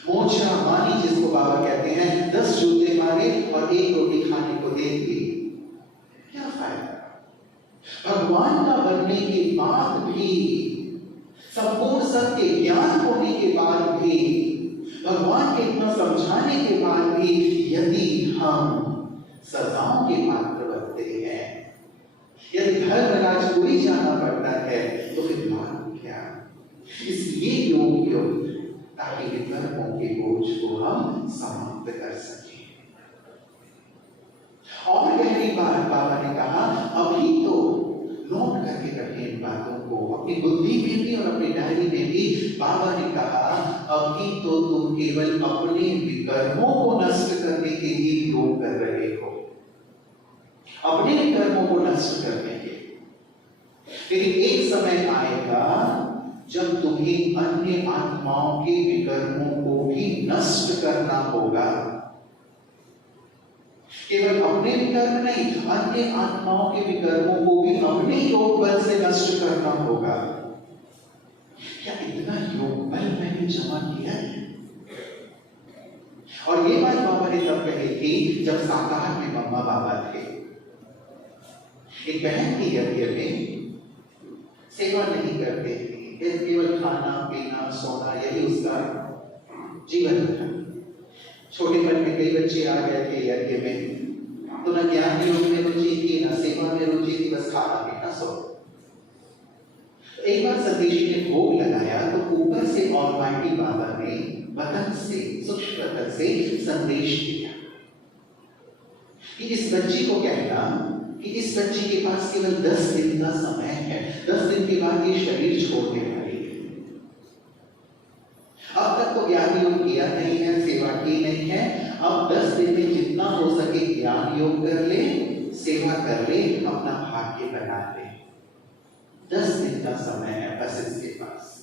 मोचा मानी जिसको बाबा कहते हैं, 10 जूते मारे और 1 रोटी खाने को दे दी, क्या फायदा? भगवान का बनने के बाद भी, संपूर्ण सत्य ज्ञान होने के बाद भी, भगवान के इतना समझाने के बाद भी यदि हम सजाओं के पात्र बनते हैं, यदि धर्मराज को ही जाना पड़ता है तो फिर लाभ क्या? इसलिए योग ताकि विकर्मों के बोझ को हम समाप्त कर सकें। और गहरी बात बाबा ने कहा, अभी तो नोट करके रखें इन बातों को अपनी बुद्धि में भी और अपनी डायरी में भी। बाबा ने कहा, अभी तो तुम केवल अपने विकर्मों को नष्ट करने के लिए योग कर रहे हो, अपने विकर्मों को नष्ट करने के। लेकिन एक समय आएगा जब तुम्हें अन्य आत्माओं के विकर्मों को भी नष्ट करना होगा। केवल अपने विकर्म नहीं, अन्य आत्माओं के विकर्मों को भी अपने योग बल से नष्ट करना होगा। क्या इतना योग बल मैंने जमा किया है? और ये बात बाबा ने तब कही थी जब साकार में मम्मा बाबा थे। एक बहन की यज्ञ में सेवा नहीं करते थे, केवल खाना पीना सोना यही उसका जीवन था। छोटेपन में कई बच्चे आ गए थे यज्ञ में, तो न ज्ञान योग में रुचि थी, न सेवा में रुचि थी, बस खाना पीना सो। एक बार सतीश ने भोग लगाया तो ऊपर से ऑलमाइटी बाबा ने वतन से, सूक्ष्म वतन से संदेश दिया कि इस बच्ची को कहना कि इस बच्ची के पास केवल 10 दिन का समय है, 10 दिन के बाद ये शरीर छोड़ने वाली है। अब तक तो ज्ञान योग किया नहीं है, सेवा की नहीं है, अब 10 दिन में जितना हो सके ज्ञान योग कर ले, सेवा कर ले, अपना भाग्य बना ले। 10 दिन का समय है बस इसके पास।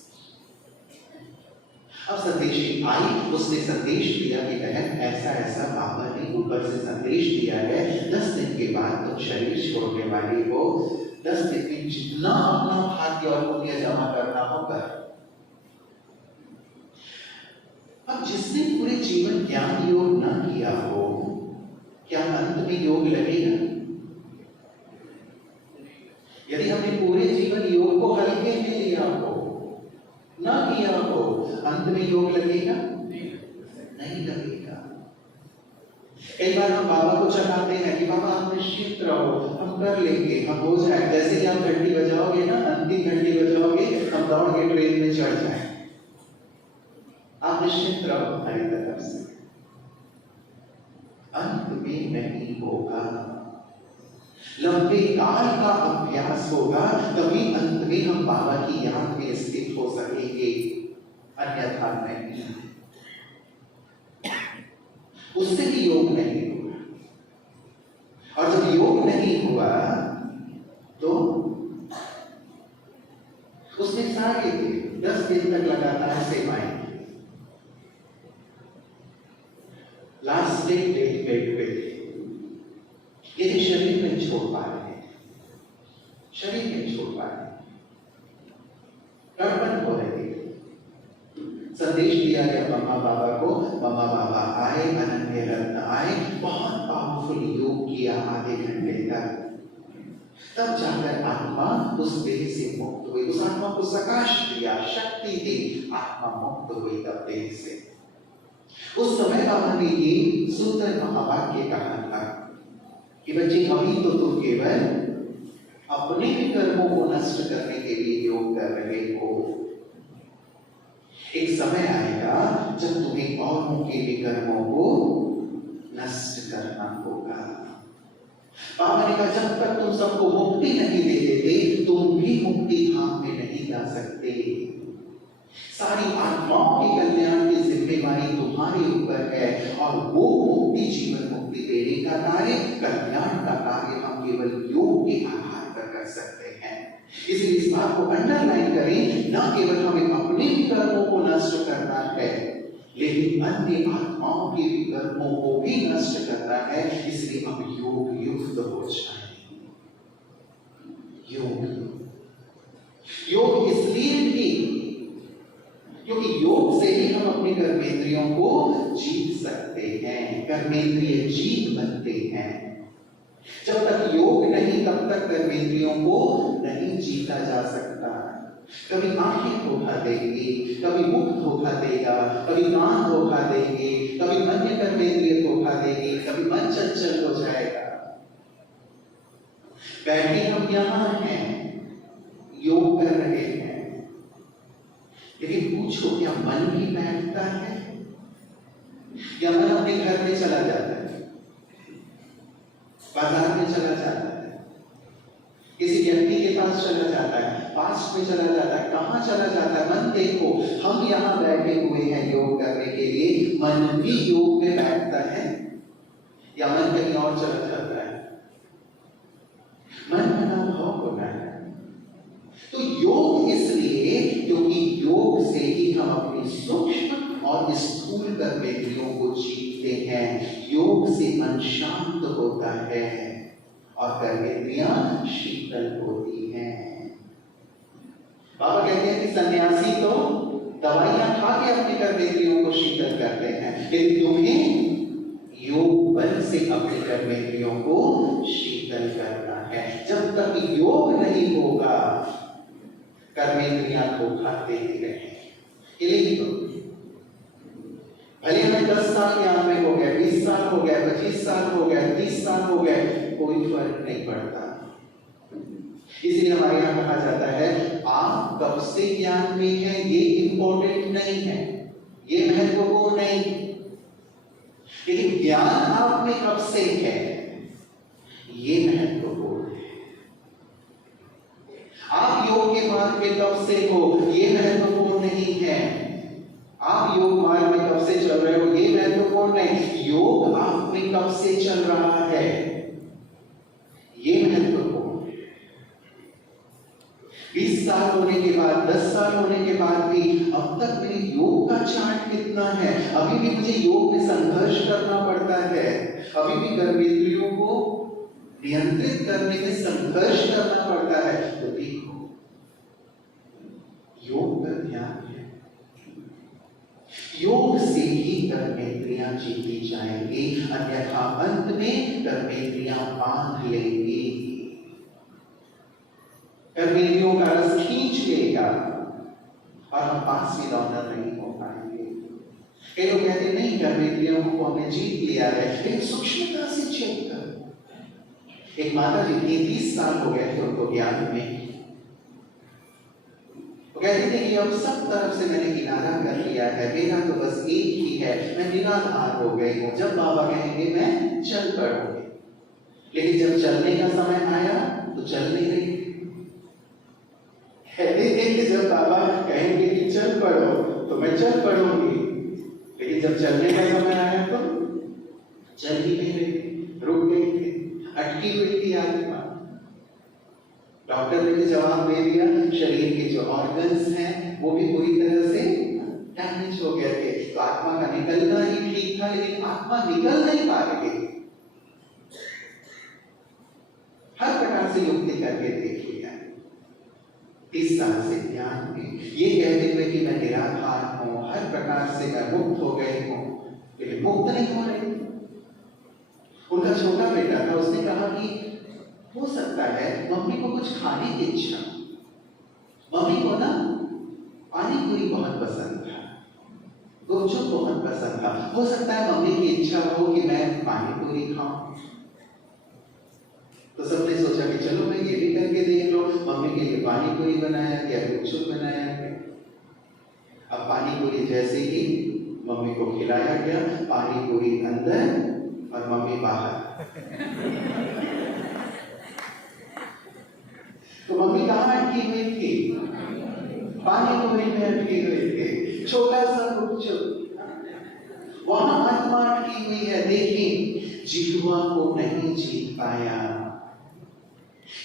अब संदेश आई, उसने संदेश दिया कि बहन ऐसा ऐसा बाबा ने ऊपर से संदेश दिया है, 10 दिन के बाद तुम शरीर छोड़ने वाली हो, 10 दिन में जितना अपना भाग्य और पुण्य जमा करना होगा। अब जिसने पूरे जीवन ज्ञान योग न किया हो, क्या अंत में योग लगेगा? यदि हमने पूरे जीवन योग को हल्के में लिया हो, ना किया हो, अंत में योग लगेगा? नहीं लगेगा। कई बार हम बाबा को चढ़ाते हैं कि बाबा आप निश्चिंत रहो, हम कर लेंगे, हम हो जाए। जैसे कि आप घंटी बजाओगे ना, अंतिम घंटी बजाओगे, हम दौड़ के ट्रेन में चढ़ जाए। आप निश्चिंत रहो हमारी तरफ से, अंत में नहीं होगा। लंबे काल का अभ्यास होगा, तभी अंत में हम बाबा की याद में स्थित हो सकेंगे, अन्यथा नहीं। उससे भी योग नहीं हुआ, और जब योग नहीं हुआ तो उसने सारे 10 दिन तक लगातार सेवाएं की। लास्ट डे डेथ बेड पे थे, लेकिन शरीर नहीं छोड़ पा रहे, शरीर नहीं छोड़ पा रहे, तड़पन हो रही। संदेश दिया गया मम्मा बाबा को, मम्मा बाबा आए, अनन्य रत्न आए, बहुत पावरफुल योग किया आधे घंटे तक। तब जाकर आत्मा उस देह से मुक्त हुई, उस आत्मा को प्रकाश दिया, शक्ति दी, आत्मा मुक्त हुई तब देह से। उस समय बाबा ने ये सुंदर महावाक्य कहा था कि बच्चे अभी तो तुम केवल अपने कर्मों को नष्ट करने के लिए योग कर रहे हो, एक समय आएगा जब तुम्हें औरों के विकर्मों को नष्ट करना होगा। बाबा ने कहा जब तक तुम सबको मुक्ति नहीं दे देते, तुम भी मुक्ति धाम में नहीं जा सकते। सारी आत्माओं के कल्याण की जिम्मेवारी तुम्हारे ऊपर है, और वो मुक्ति, जीवन मुक्ति देने का कार्य, कल्याण का कार्य हम केवल योग के आधार पर कर सकते हैं। इसलिए इस बात को अंडरलाइन करें, न केवल हमें अपने विकर्मों को नष्ट करना है, लेकिन अन्य आत्माओं के विकर्मों को भी नष्ट करना है। इसलिए हम योग युक्त हो जाए। योग इसलिए भी क्योंकि योग से ही हम अपनी कर्मेंद्रियों को जीत सकते हैं, कर्मेंद्रिय जीत बनते हैं। जब तक योग नहीं, तब तक कर्मेंद्रियों को नहीं जीता जा सकता। कभी आंखें धोखा देंगी, कभी मुख धोखा देगा, कभी कान धोखा देंगे, कभी अन्य कर्मेंद्रिय धोखा देंगे, कभी मन चंचल हो जाएगा। बैठे हम यहाँ हैं, योग कर रहे हैं, लेकिन पूछो क्या मन भी बैठता है या मन अपने घर में चला जाता है, बाजार में चला जाता है, किसी व्यक्ति के पास चला जाता है, पास में चला जाता है, कहाँ चला जाता है? मन देखो, हम यहाँ बैठे हुए हैं योग करने के लिए, मन भी योग में बैठता है या मन कहीं और चला जाता है? मन बना भाव होना है। तो योग इसलिए क्योंकि योग से ही हम अपनी सूक्ष्म और स्थूल कर्मेंद्रियों को जीतते हैं। योग से मन शांत होता है और कर्मेंद्रियां शीतल होती हैं। बाबा कहते हैं कि सन्यासी तो दवाइयां खा के अपने कर्मेंद्रियों को शीतल करते हैं, लेकिन तुम्हें योग बल से अपने कर्मेंद्रियों को शीतल करना है। जब तक योग नहीं होगा कर्मेंद्रियां धोखा देती रहेंगी। इसलिए तो भले हमें 10 साल ज्ञान में हो गए, 20 साल हो गए, 25 साल हो गए, 30 साल हो गए, कोई फर्क नहीं पड़ता। इसलिए हमारे यहाँ कहा जाता है आप कब से ज्ञान में हैं ये इंपॉर्टेंट नहीं है, ये महत्वपूर्ण नहीं, लेकिन ज्ञान आप में कब से है ये महत्वपूर्ण है। आप योग के मार्ग में कब से हो ये महत्वपूर्ण नहीं है, आप योग मार्ग में कब से चल रहे हो ये महत्वपूर्ण नहीं, योग आप में कब से चल रहा है ये महत्वपूर्ण है। 20 साल होने के बाद, 10 साल होने के बाद भी अब तक मेरे योग का चार्ट कितना है, अभी भी मुझे योग में संघर्ष करना पड़ता है, अभी भी कर्मेंद्रियों को नियंत्रित करने में संघर्ष करना पड़ता है, तो देखो योग पर ध्यान है। योग से ही कर्मेंद्रियां जीती जाएंगी, अन्यथा अंत में कर्मेंद्रियां बांध लेंगी, कर्मेंद्रियों का रस खींच लेगा और हम पास में लौटा नहीं हो पाएंगे। कई लोग कहते नहीं कर्मेंद्रियों को हमने जीत लिया है, लेकिन सूक्ष्मता से चेक कर। एक माता जी थी, 30 साल हो गए थे उनको ज्ञान में, वो कहते थे कि अब सब तरफ से मैंने किनारा कर लिया है, मेरा तो बस एक ही है, मैं निराधार हो गई हूँ, जब बाबा कहेंगे मैं चल पड़ूंगी। लेकिन जब चलने का समय आया तो चल नहीं रही। कहते थे कि जब बाबा कहेंगे कि चल पड़ो तो मैं चल पड़ूंगी, लेकिन जब चलने का समय आया तो चल ही नहीं रही, रुक गई थी, अटकी हुई थी आत्मा। डॉक्टर ने जवाब दे दिया, शरीर के जो ऑर्गन्स हैं वो भी पूरी तरह से डैमेज हो गए थे, तो आत्मा का निकलना ही ठीक था, लेकिन आत्मा निकल नहीं पा रही। हर प्रकार से युक्ति करके देख लिया, 30 साल से ज्ञान में ये कहते हुए कि मैं निराधार हूं, हर प्रकार से मैं मुक्त हो गई हूं, लेकिन मुक्त नहीं हो रही। उनका छोटा बेटा था, उसने कहा कि हो सकता है मम्मी को कुछ खाने की इच्छा, मम्मी को ना पानी पूरी बहुत पसंद था, गुपचुप बहुत पसंद था, हो सकता है मम्मी की इच्छा हो कि मैं पानी पूरी खाऊं। तो सबने सोचा कि चलो मैं ये भी करके देख लो, मम्मी के लिए पानी पूरी बनाया गया, गुपचुप बनाया गया। अब पानी पूरी जैसे ही मम्मी को खिलाया गया, पानी पूरी अंदर और मम्मी बाहर। तो मम्मी कहाँ अटकी हुई थी? पानी पूरी में अटकी हुई थी, छोटा सा गुपचुप, वहां आत्मा अटकी हुई है। देखिए जिह्वा को नहीं जीत पाया,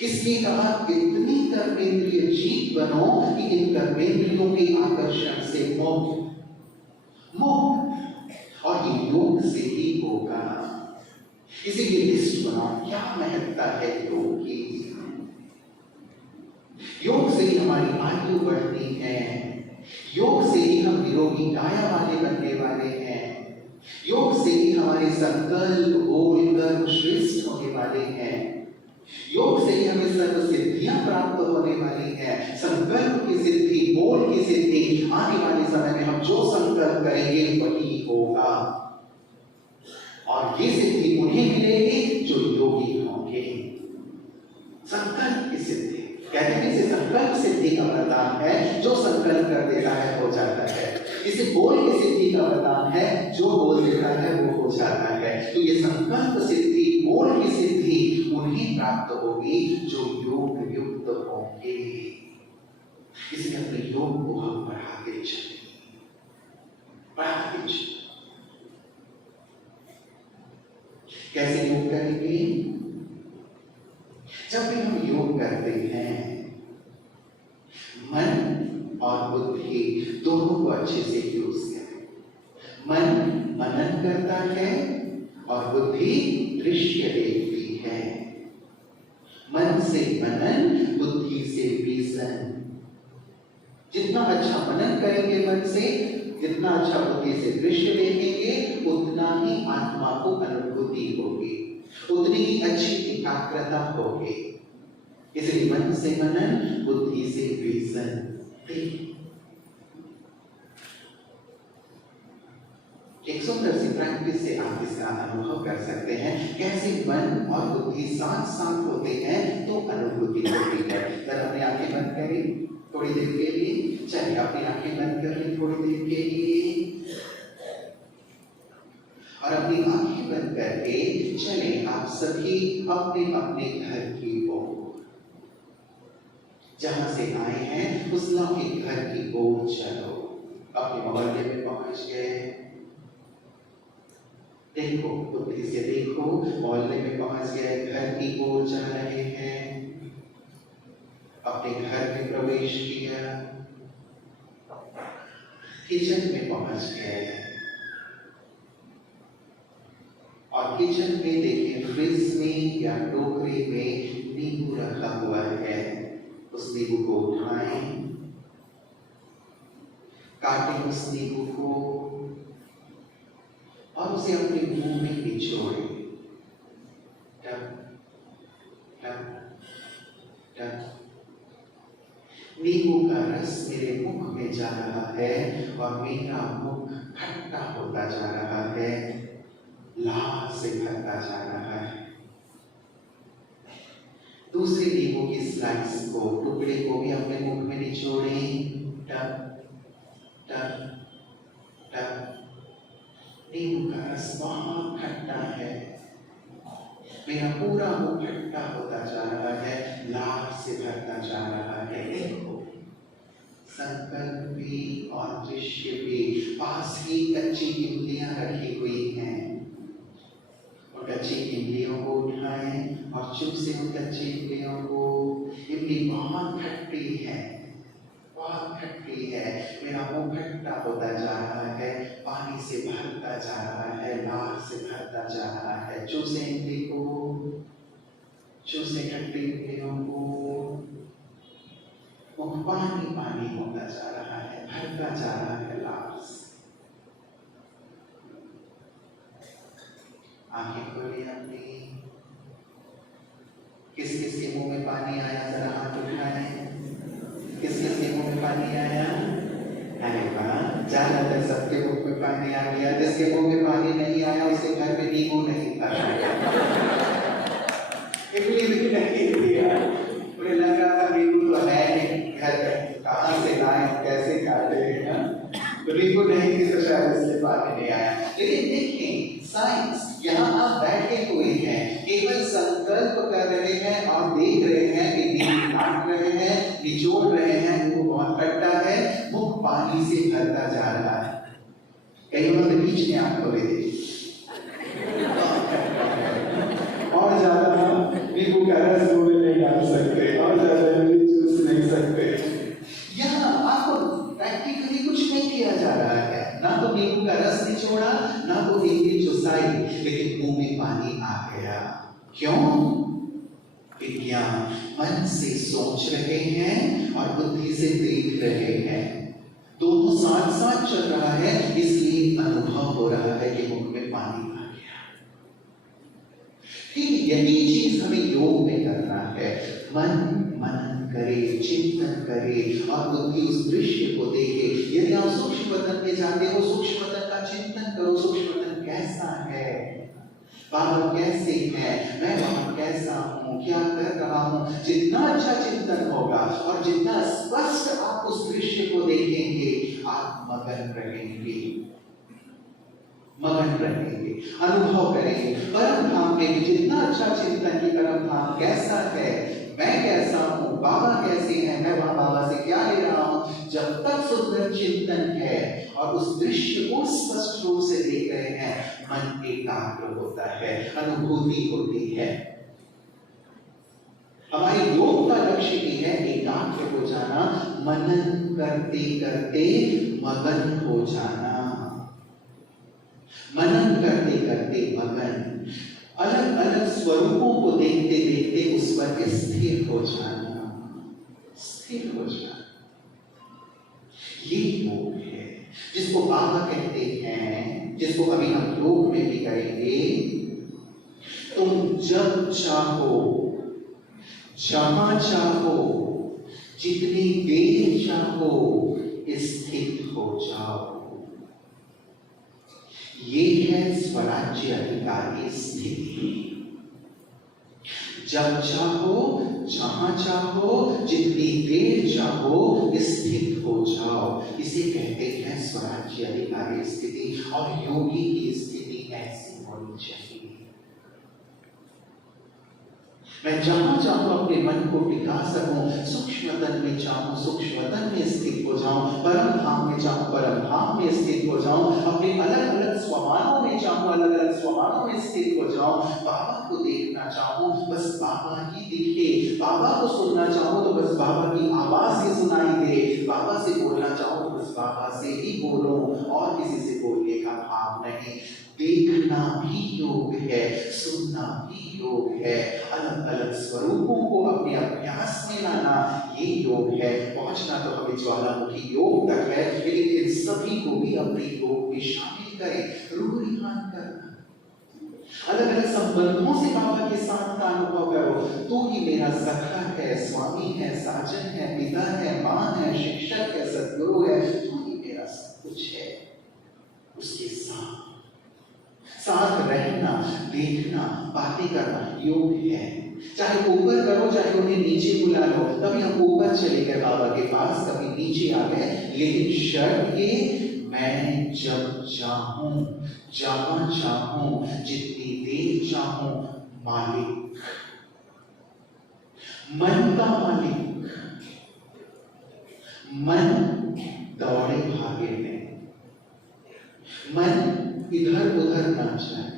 इसलिए कहा इतनी कर्मेंद्रिय जीत बनो कि इन कर्मेंद्रियों के आकर्षण से मुक्त, और ये योग से ही होगा। इसीलिए लिस्ट बनाओ क्या महत्ता है योग की। योग से ही हमारी आयु बढ़ती है, योग से ही हम निरोगी काया वाले बनने वाले हैं, योग से ही हमारे संकल्प बोल कर्म श्रेष्ठ होने वाले हैं, योग से ही हमें सर्व सिद्धियां प्राप्त होने वाली हैं। संकल्प की सिद्धि, बोल की सिद्धि, आने वाले समय में हम जो संकल्प करेंगे वही होगा, और ये सिद्धि उन्हें मिलेगी जो योगी होंगे। संकल्प की सिद्धि, कहते हैं इसे संकल्प सिद्धि का वरदान है। जो संकल्प कर देता है हो जाता है। इसे बोल की सिद्धि का वरदान है। जो बोल देता है वो हो जाता है। तो ये संकल्प सिद्धि, बोल की सिद्धि उन्हें प्राप्त होगी जो योग युक्त होंगे। इसलिए अपने योग को हम बढ़ाते चले, बढ़ाते चले। कैसे योग करेंगे? जब भी हम योग करते हैं, मन और बुद्धि दोनों को अच्छे से यूज करें। मन मनन करता है और बुद्धि दृश्य देखती है। मन से मनन, बुद्धि से विजन। जितना अच्छा मनन करेंगे मन से, जितना अच्छा बुद्धि से दृश्य देखेंगे, उतना ही आत्मा को अनुभूति होगी, उतनी ही अच्छी एकाग्रता होगी। इसलिए मन से मनन, बुद्धि से विजन। एक सुंदर सी प्रैक्टिस से आप इसका अनुभव कर सकते हैं, कैसे मन और बुद्धि साथ साथ होते हैं तो अनुभूति होती है। अगर अपनी आंखें बंद करें थोड़ी देर के लिए, चलिए अपनी आंखें बंद कर लें थोड़ी देर के लिए, और अपनी आंखें बंद करके चले आप सभी अपने अपने घर की ओर, जहां से आए हैं उस लौकिक घर की ओर चलो। अपने मोहल्ले में पहुंच गए, देखो, बुद्धि से देखो, मोहल्ले में पहुंच गए, घर की ओर जा रहे हैं, अपने घर में प्रवेश किया, किचन में पहुंच गए, और किचन में देखें फ्रिज में या टोकरी में नींबू रखा हुआ है। उस नींबू को उठाएं, काटें उस नींबू को और उसे अपने मुंह में निचोड़ें। टप टप टप। नींबू का रस मेरे मुख में जा रहा है और मेरा मुख खट्टा होता जा रहा है, लार से भरता जा रहा है। दूसरी नींबू की स्लाइस को, टुकड़े को भी अपने मुख में निचोड़ें। टप टप टप। नींबू का रस बहुत खट्टा है, मेरा पूरा मुंह खट्टा होता जा रहा है, लार से भरता जा रहा है। देखो, संकल्प भी और दृश्य भी पास ही कच्ची इमलियां रखी हुई हैं। और कच्ची इमलियों को उठाएं और चुप से उन कच्ची इमलियों को, इमली बहुत खट्टी है, बहुत खट्टी है, मेरा मुंह खट्टा होता जा रहा है, पानी से भरता जा रहा है, लार से भरता जा रहा है। चूसे इमली को, चूसे खट्टी इमलियों को, मुख पानी पानी होता जा रहा है, भरता जा रहा है लार से। आंखें खोली अपनी। किस किस के मुंह में पानी आया, जरा हाथ उठाएं। किस किस के मुंह में पानी आया? अरे वाह, ज्यादातर सबके मुंह में पानी आ गया। जिसके मुंह में पानी नहीं आया उसके घर में नींबू नहीं था, इमली भी नहीं दिया। मुझे लग रहा था नींबू तो है नहीं घर में, कहाँ से लाए, कैसे काटे, तो नींबू नहीं थी तो शायद इसलिए पानी नहीं आया। लेकिन देखिए साइंस, यहाँ आप बैठे हुए हैं, केवल संकल्प कर रहे हैं और देख रहे हैं कि नींबू काट रहे हैं, निचोड़ रहे हैं, वो बहुत खट्टा है, मुख पानी से भरता जा रहा है। कई उन्होंने बीच में आप खोले थे और ज्यादा नींबू का रस मुंह में नहीं डाल सकते, और ज्यादा जूस नहीं सकते। यहाँ आपको प्रैक्टिकली कुछ नहीं किया जा रहा है, ना तो नींबू का रस निचोड़ा, ना तो इमली चुसाई, लेकिन मुंह में पानी आ गया। क्यों? विज्ञान, मन से सोच रहे हैं और बुद्धि से देख रहे हैं, दोनों साथ साथ चल रहा है, इसलिए अनुभव हो रहा है कि मुख में पानी आ गया। ठीक यही चीज हमें योग में करना है। मन मनन करे, चिंतन करे और बुद्धि उस दृश्य को देखे। यदि आप सूक्ष्म वतन में जाते हो, सूक्ष्म वतन का चिंतन करो, सूक्ष्म वतन कैसा है, बाबा कैसे हैं, मैं वहां कैसा हूँ, क्या कर रहा हूँ। जितना अच्छा चिंतन होगा और जितना स्पष्ट आप उस दृश्य को देखेंगे, आप मगन रहेंगे, अनुभव करेंगे। परम धाम में भी जितना अच्छा चिंतन की परम धाम कैसा है, मैं कैसा हूँ, बाबा कैसे हैं, मैं वहां बाबा से क्या ले रहा हूँ, जब तक सुंदर चिंतन है और उस दृश्य को स्पष्ट रूप से देख रहे हैं, मन एकाग्र होता है, अनुभूति होती है। हमारे योग का लक्ष्य भी है एकाग्र हो जाना, मनन करते करते मगन हो जाना, मनन करते करते मगन, अलग अलग स्वरूपों को देखते देखते उस पर स्थिर हो जाना, स्थिर हो जाना। ये योग है जिसको बाबा कहते हैं, जिसको अभी हम योग में भी करेंगे। तुम जब चाहो, जहां चाहो, जितनी देर चाहो, स्थित हो जाओ। ये है स्वराज्य अधिकारी स्थिति। जब चाहो, जहां चाहो, जितनी देर चाहो, स्थित हो जाओ। इसे कहते हैं स्वराज्य अधिकारी स्थिति। और योगी की स्थिति ऐसी होनी चाहिए। मैं जहां चाहूं अपने मन को टिका सकूं, सूक्ष्मतन में चाहूं सूक्ष्मतन में स्थित हो जाऊं, परम धाम में चाहूं परम धाम में स्थित हो जाऊं, अपने अलग अलग स्वमानों में चाहूं अलग अलग स्वमानों में स्थित हो जाऊं। बाबा को देखना चाहूं, बस बाबा ही दिखे। बाबा को सुनना चाहूं तो बस बाबा की आवाज ही सुनाई दे। बाबा से बोलना चाहूं तो बस बाबा से ही बोलूं, और किसी से बोलने का भाव नहीं। देखना भी योग है, सुनना भी योग है, अलग अलग स्वरूपों को अपने अभ्यास में लाना ये योग है। पहुंचना तो हमें ज्वालामुखी योग तक है, लेकिन इन सभी को भी अपने योग में शामिल करें। रूह रिहान करना, अलग अलग संबंधों से बाबा के साथ का अनुभव करो। तू ही मेरा सखा है, स्वामी है, साजन है, पिता है, माँ है, शिक्षक है, सद्गुरु है, तू ही मेरा सब कुछ है। उसके साथ रहना, देखना, बातें करना योग है। चाहे ऊपर करो, चाहे उन्हें नीचे बुला लो। कभी हम ऊपर चले गए बाबा के पास, कभी नीचे आ गए, लेकिन शर्त ये, मैं जब चाहूं, जहां चाहूं, जितनी देर चाहूं, मालिक, मन का मालिक। मन दौड़े भागे में, मन इधर उधर ना जाए,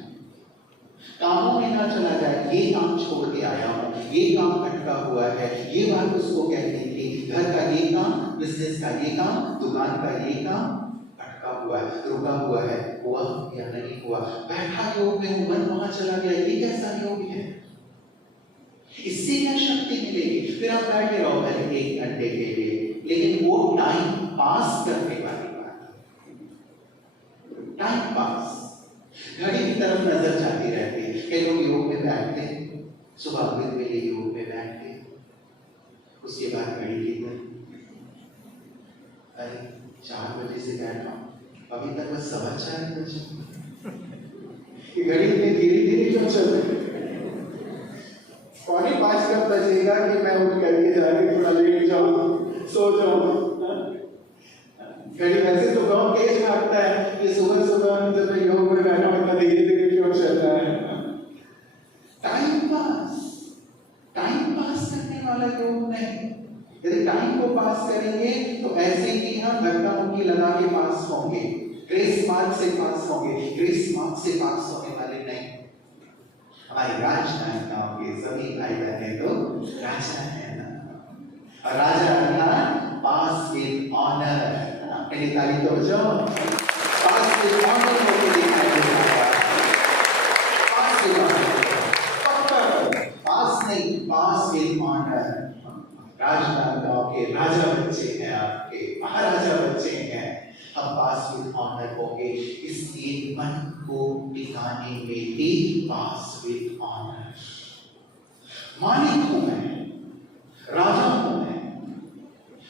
कामों में ना चला जाए। ये काम छोड़ के आया हूं, ये काम अटका हुआ है, ये बात उसको कहनी थी, घर का ये काम, बिजनेस का ये काम, दुकान का ये काम अटका हुआ है, रुका हुआ है, हुआ या नहीं हुआ। बैठा योग में हूं, मन वहां चला गया, ये कैसा योग है? इससे क्या शक्ति मिलेगी? फिर आप बैठे रहो पहले 1 घंटे के लिए, लेकिन वो टाइम पास करने वाली बात, टाइम पास। घड़ी की तरफ नजर जाती रहती है। कई लोग योग में बैठते हैं, सुबह अमृत वेले योग में बैठते हैं, उसके बाद घड़ी की तरफ, अरे 4 बजे से बैठा हूं, अभी तक बस 4:15 बजे। घड़ी में धीरे धीरे क्यों चल रही है? 4:45 कब बजेगा कि मैं उठ करके जाके थोड़ा लेट जाऊं, सो जाऊं। घड़ी वैसे तो बहुत तेज भागता है, ये सुबह सुबह जब मैं योग में बैठा हूं, इतना धीरे धीरे क्यों चल रहा है? टाइम पास करने वाला योग नहीं। यदि टाइम को पास करेंगे तो ऐसे ही हम धक्का मुक्की लगा के पास होंगे, ग्रेस मार्क से पास होंगे। ग्रेस मार्क से पास होने वाले नहीं। हमारे राजनांदगांव के सभी भाई बहने तो राजा है ना, और राजा रहना पास विद ऑनर। पहली तारीख तो बजाओ, पास विद ऑनर होके दिखाई देगा। पास विद ऑनर, पास नहीं, पास विद ऑनर। राजनांदगांव के राजा बच्चे हैं, आपके महाराजा बच्चे हैं, हम पास विद ऑनर होंगे। इसलिए मन को टिकाने में भी पास विद ऑनर। मालिक हूं मैं, राजा हूं मैं,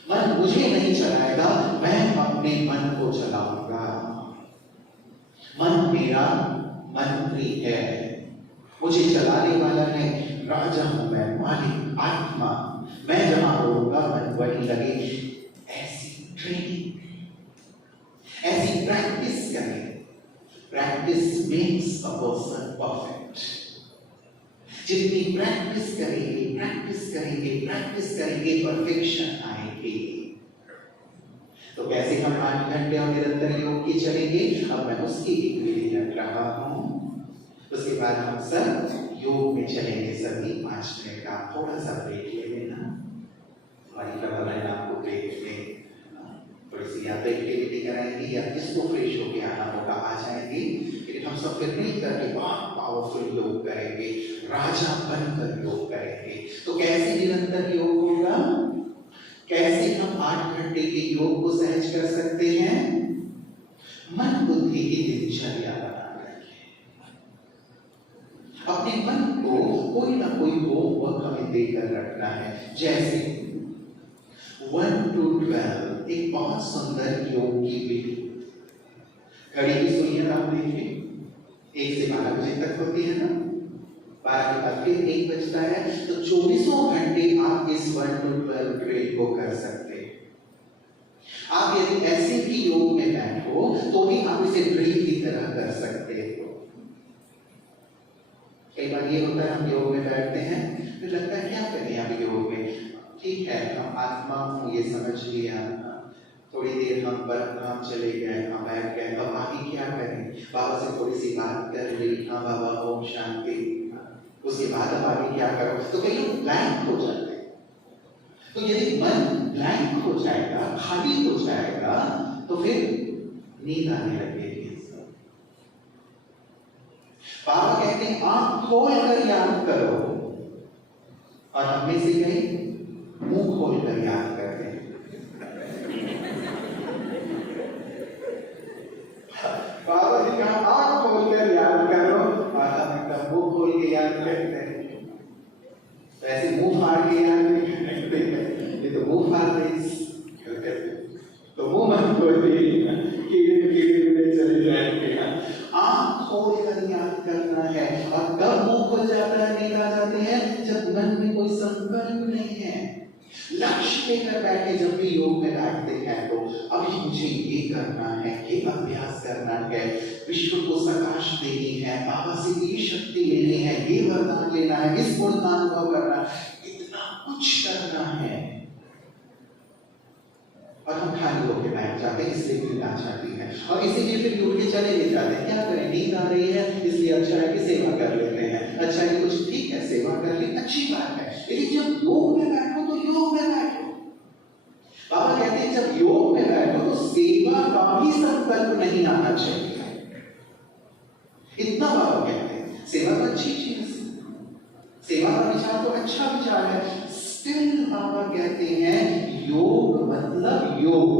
मन मुझे नहीं चलाएगा, मैं अपने मन को चलाऊंगा। मन मेरा मंत्री है, मुझे चलाने वाला है, राजा हूं मैं, मालिक, आत्मा, मैं जहां रहूंगा मन वहीं लगेगी। ऐसी ट्रेनिंग, ऐसी प्रैक्टिस करें। Practice makes a person perfect. जितनी प्रैक्टिस करेंगे परफेक्शन आएगी। तो कैसे हम 8 घंटे और निरंतर योग की चलेंगे? अब मैं उसकी एक विधि रख रहा हूं। उसके बाद हम सब योग में चलेंगे। सभी 5 मिनट का थोड़ा सा ब्रेक ले लेना। हमारी प्रबंधन आपको ब्रेक में थोड़ी सी या तो एक्टिविटी कराएंगे या इसको फ्रेश होके आना होगा, आ जाएंगे। लेकिन हम सब फिर नहीं करके बहुत पावरफुल योग करेंगे, राजा बनकर योग करेंगे। तो कैसे निरंतर योग होगा? कैसे हम 8 घंटे के योग को सहज कर सकते हैं? मन बुद्धि की दिनचर्या बना रखिए। अपने मन को कोई ना कोई होमवर्क हमें देकर रखना है। जैसे 1 to 12 एक बहुत सुंदर योग की विधि। घड़ी की सुइयां आप देखिए, 1 से 12 बजे तक होती है ना। 12 के बाद फिर 1 बजता है, तो 24 घंटे आप इस 1 to 12 ट्रेन को कर सकते हैं। आप यदि ऐसे भी योग में बैठो तो भी आप इसे ड्रिल की तरह कर सकते हो। कई बार ये होता है, हम योग में बैठते हैं, फिर लगता है क्या करें अब योग में। ठीक है, हम आत्मा को ये समझ लिया, थोड़ी देर हम परम चले गए, हम बैठ गए, अब आगे क्या करें? बाबा से थोड़ी सी बात कर ली, हाँ बाबा ओम शांति, उसके बाद अब आगे क्या करो? तो कई लोग ब्लैंक हो जाते हैं। तो यदि मन ब्लैंक हो जाएगा, खाली हो जाएगा, तो फिर नींद आने लगेगी। बाबा कहते हैं आंख खोल कर याद करो, और हम में से कहीं मुंह खोल कर याद करते हैं। बाबा ने कहा आंख खोल कर याद करो, और हम एकदम मुंह खोल के याद करते हैं। तो ऐसे मुंह फाड़ के याद नहीं करते हैं, ये तो मुंह फाड़ दे, तो मुंह मत खोलिए, कीड़े चले जाएंगे। आंख खोल कर याद करना है। और कब मुंह खुल जाता है, नींद आ जाती है? जब मन में कोई संकल्प नहीं है। लक्ष्य लेकर बैठे, जब भी योग में बैठते हैं तो अभी मुझे ये करना है, ये अभ्यास करना है, विश्व को प्रकाश देनी है, बाबा से ये शक्ति लेनी है, ये वरदान लेना है, इस गुण का अनुभव करना, इतना कुछ करना है। और हम खाली होकर बैठ जाते हैं, इसलिए नींद आ जाती है, और इसीलिए फिर उठ के चले नहीं जाते। क्या करें, नींद आ रही है, इसलिए अच्छा है कि सेवा कर लेते हैं। अच्छा है, कुछ ठीक है, सेवा कर ली, अच्छी बात है, लेकिन जब योग में बैठो तो योग में बैठो। बाबा कहते हैं जब योग में बैठो तो सेवा का भी संकल्प नहीं आना चाहिए। इतना बाबा कहते हैं। सेवा तो अच्छी चीज, सेवा का विचार तो अच्छा विचार है। स्टिल बाबा कहते हैं योग मतलब योग,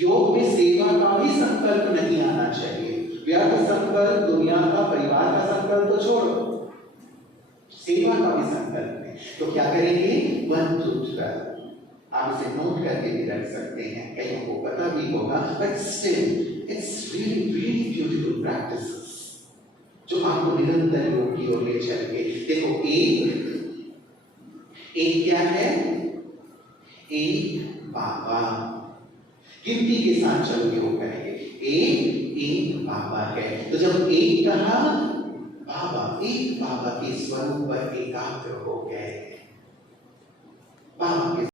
योग में सेवा का भी संकल्प नहीं आना चाहिए। व्यर्थ संकल्प, दुनिया का, परिवार का संकल्प तो छोड़ो, सेवा का भी संकल्प है। तो क्या करेंगे? 1 to 12 आप इसे नोट करके भी रख सकते हैं, कईयों को पता भी होगा, but still it's really really beautiful practices जो आपको निरंतर योग की ओर ले चलेंगे। देखो, एक क्या है? एक बाबा, गिनती के साथ चल योग करेंगे। एक बाबा है, तो जब एक कहा बाबा, एक बाबा के स्वरूप पर एकाग्र हो गए। बाबा के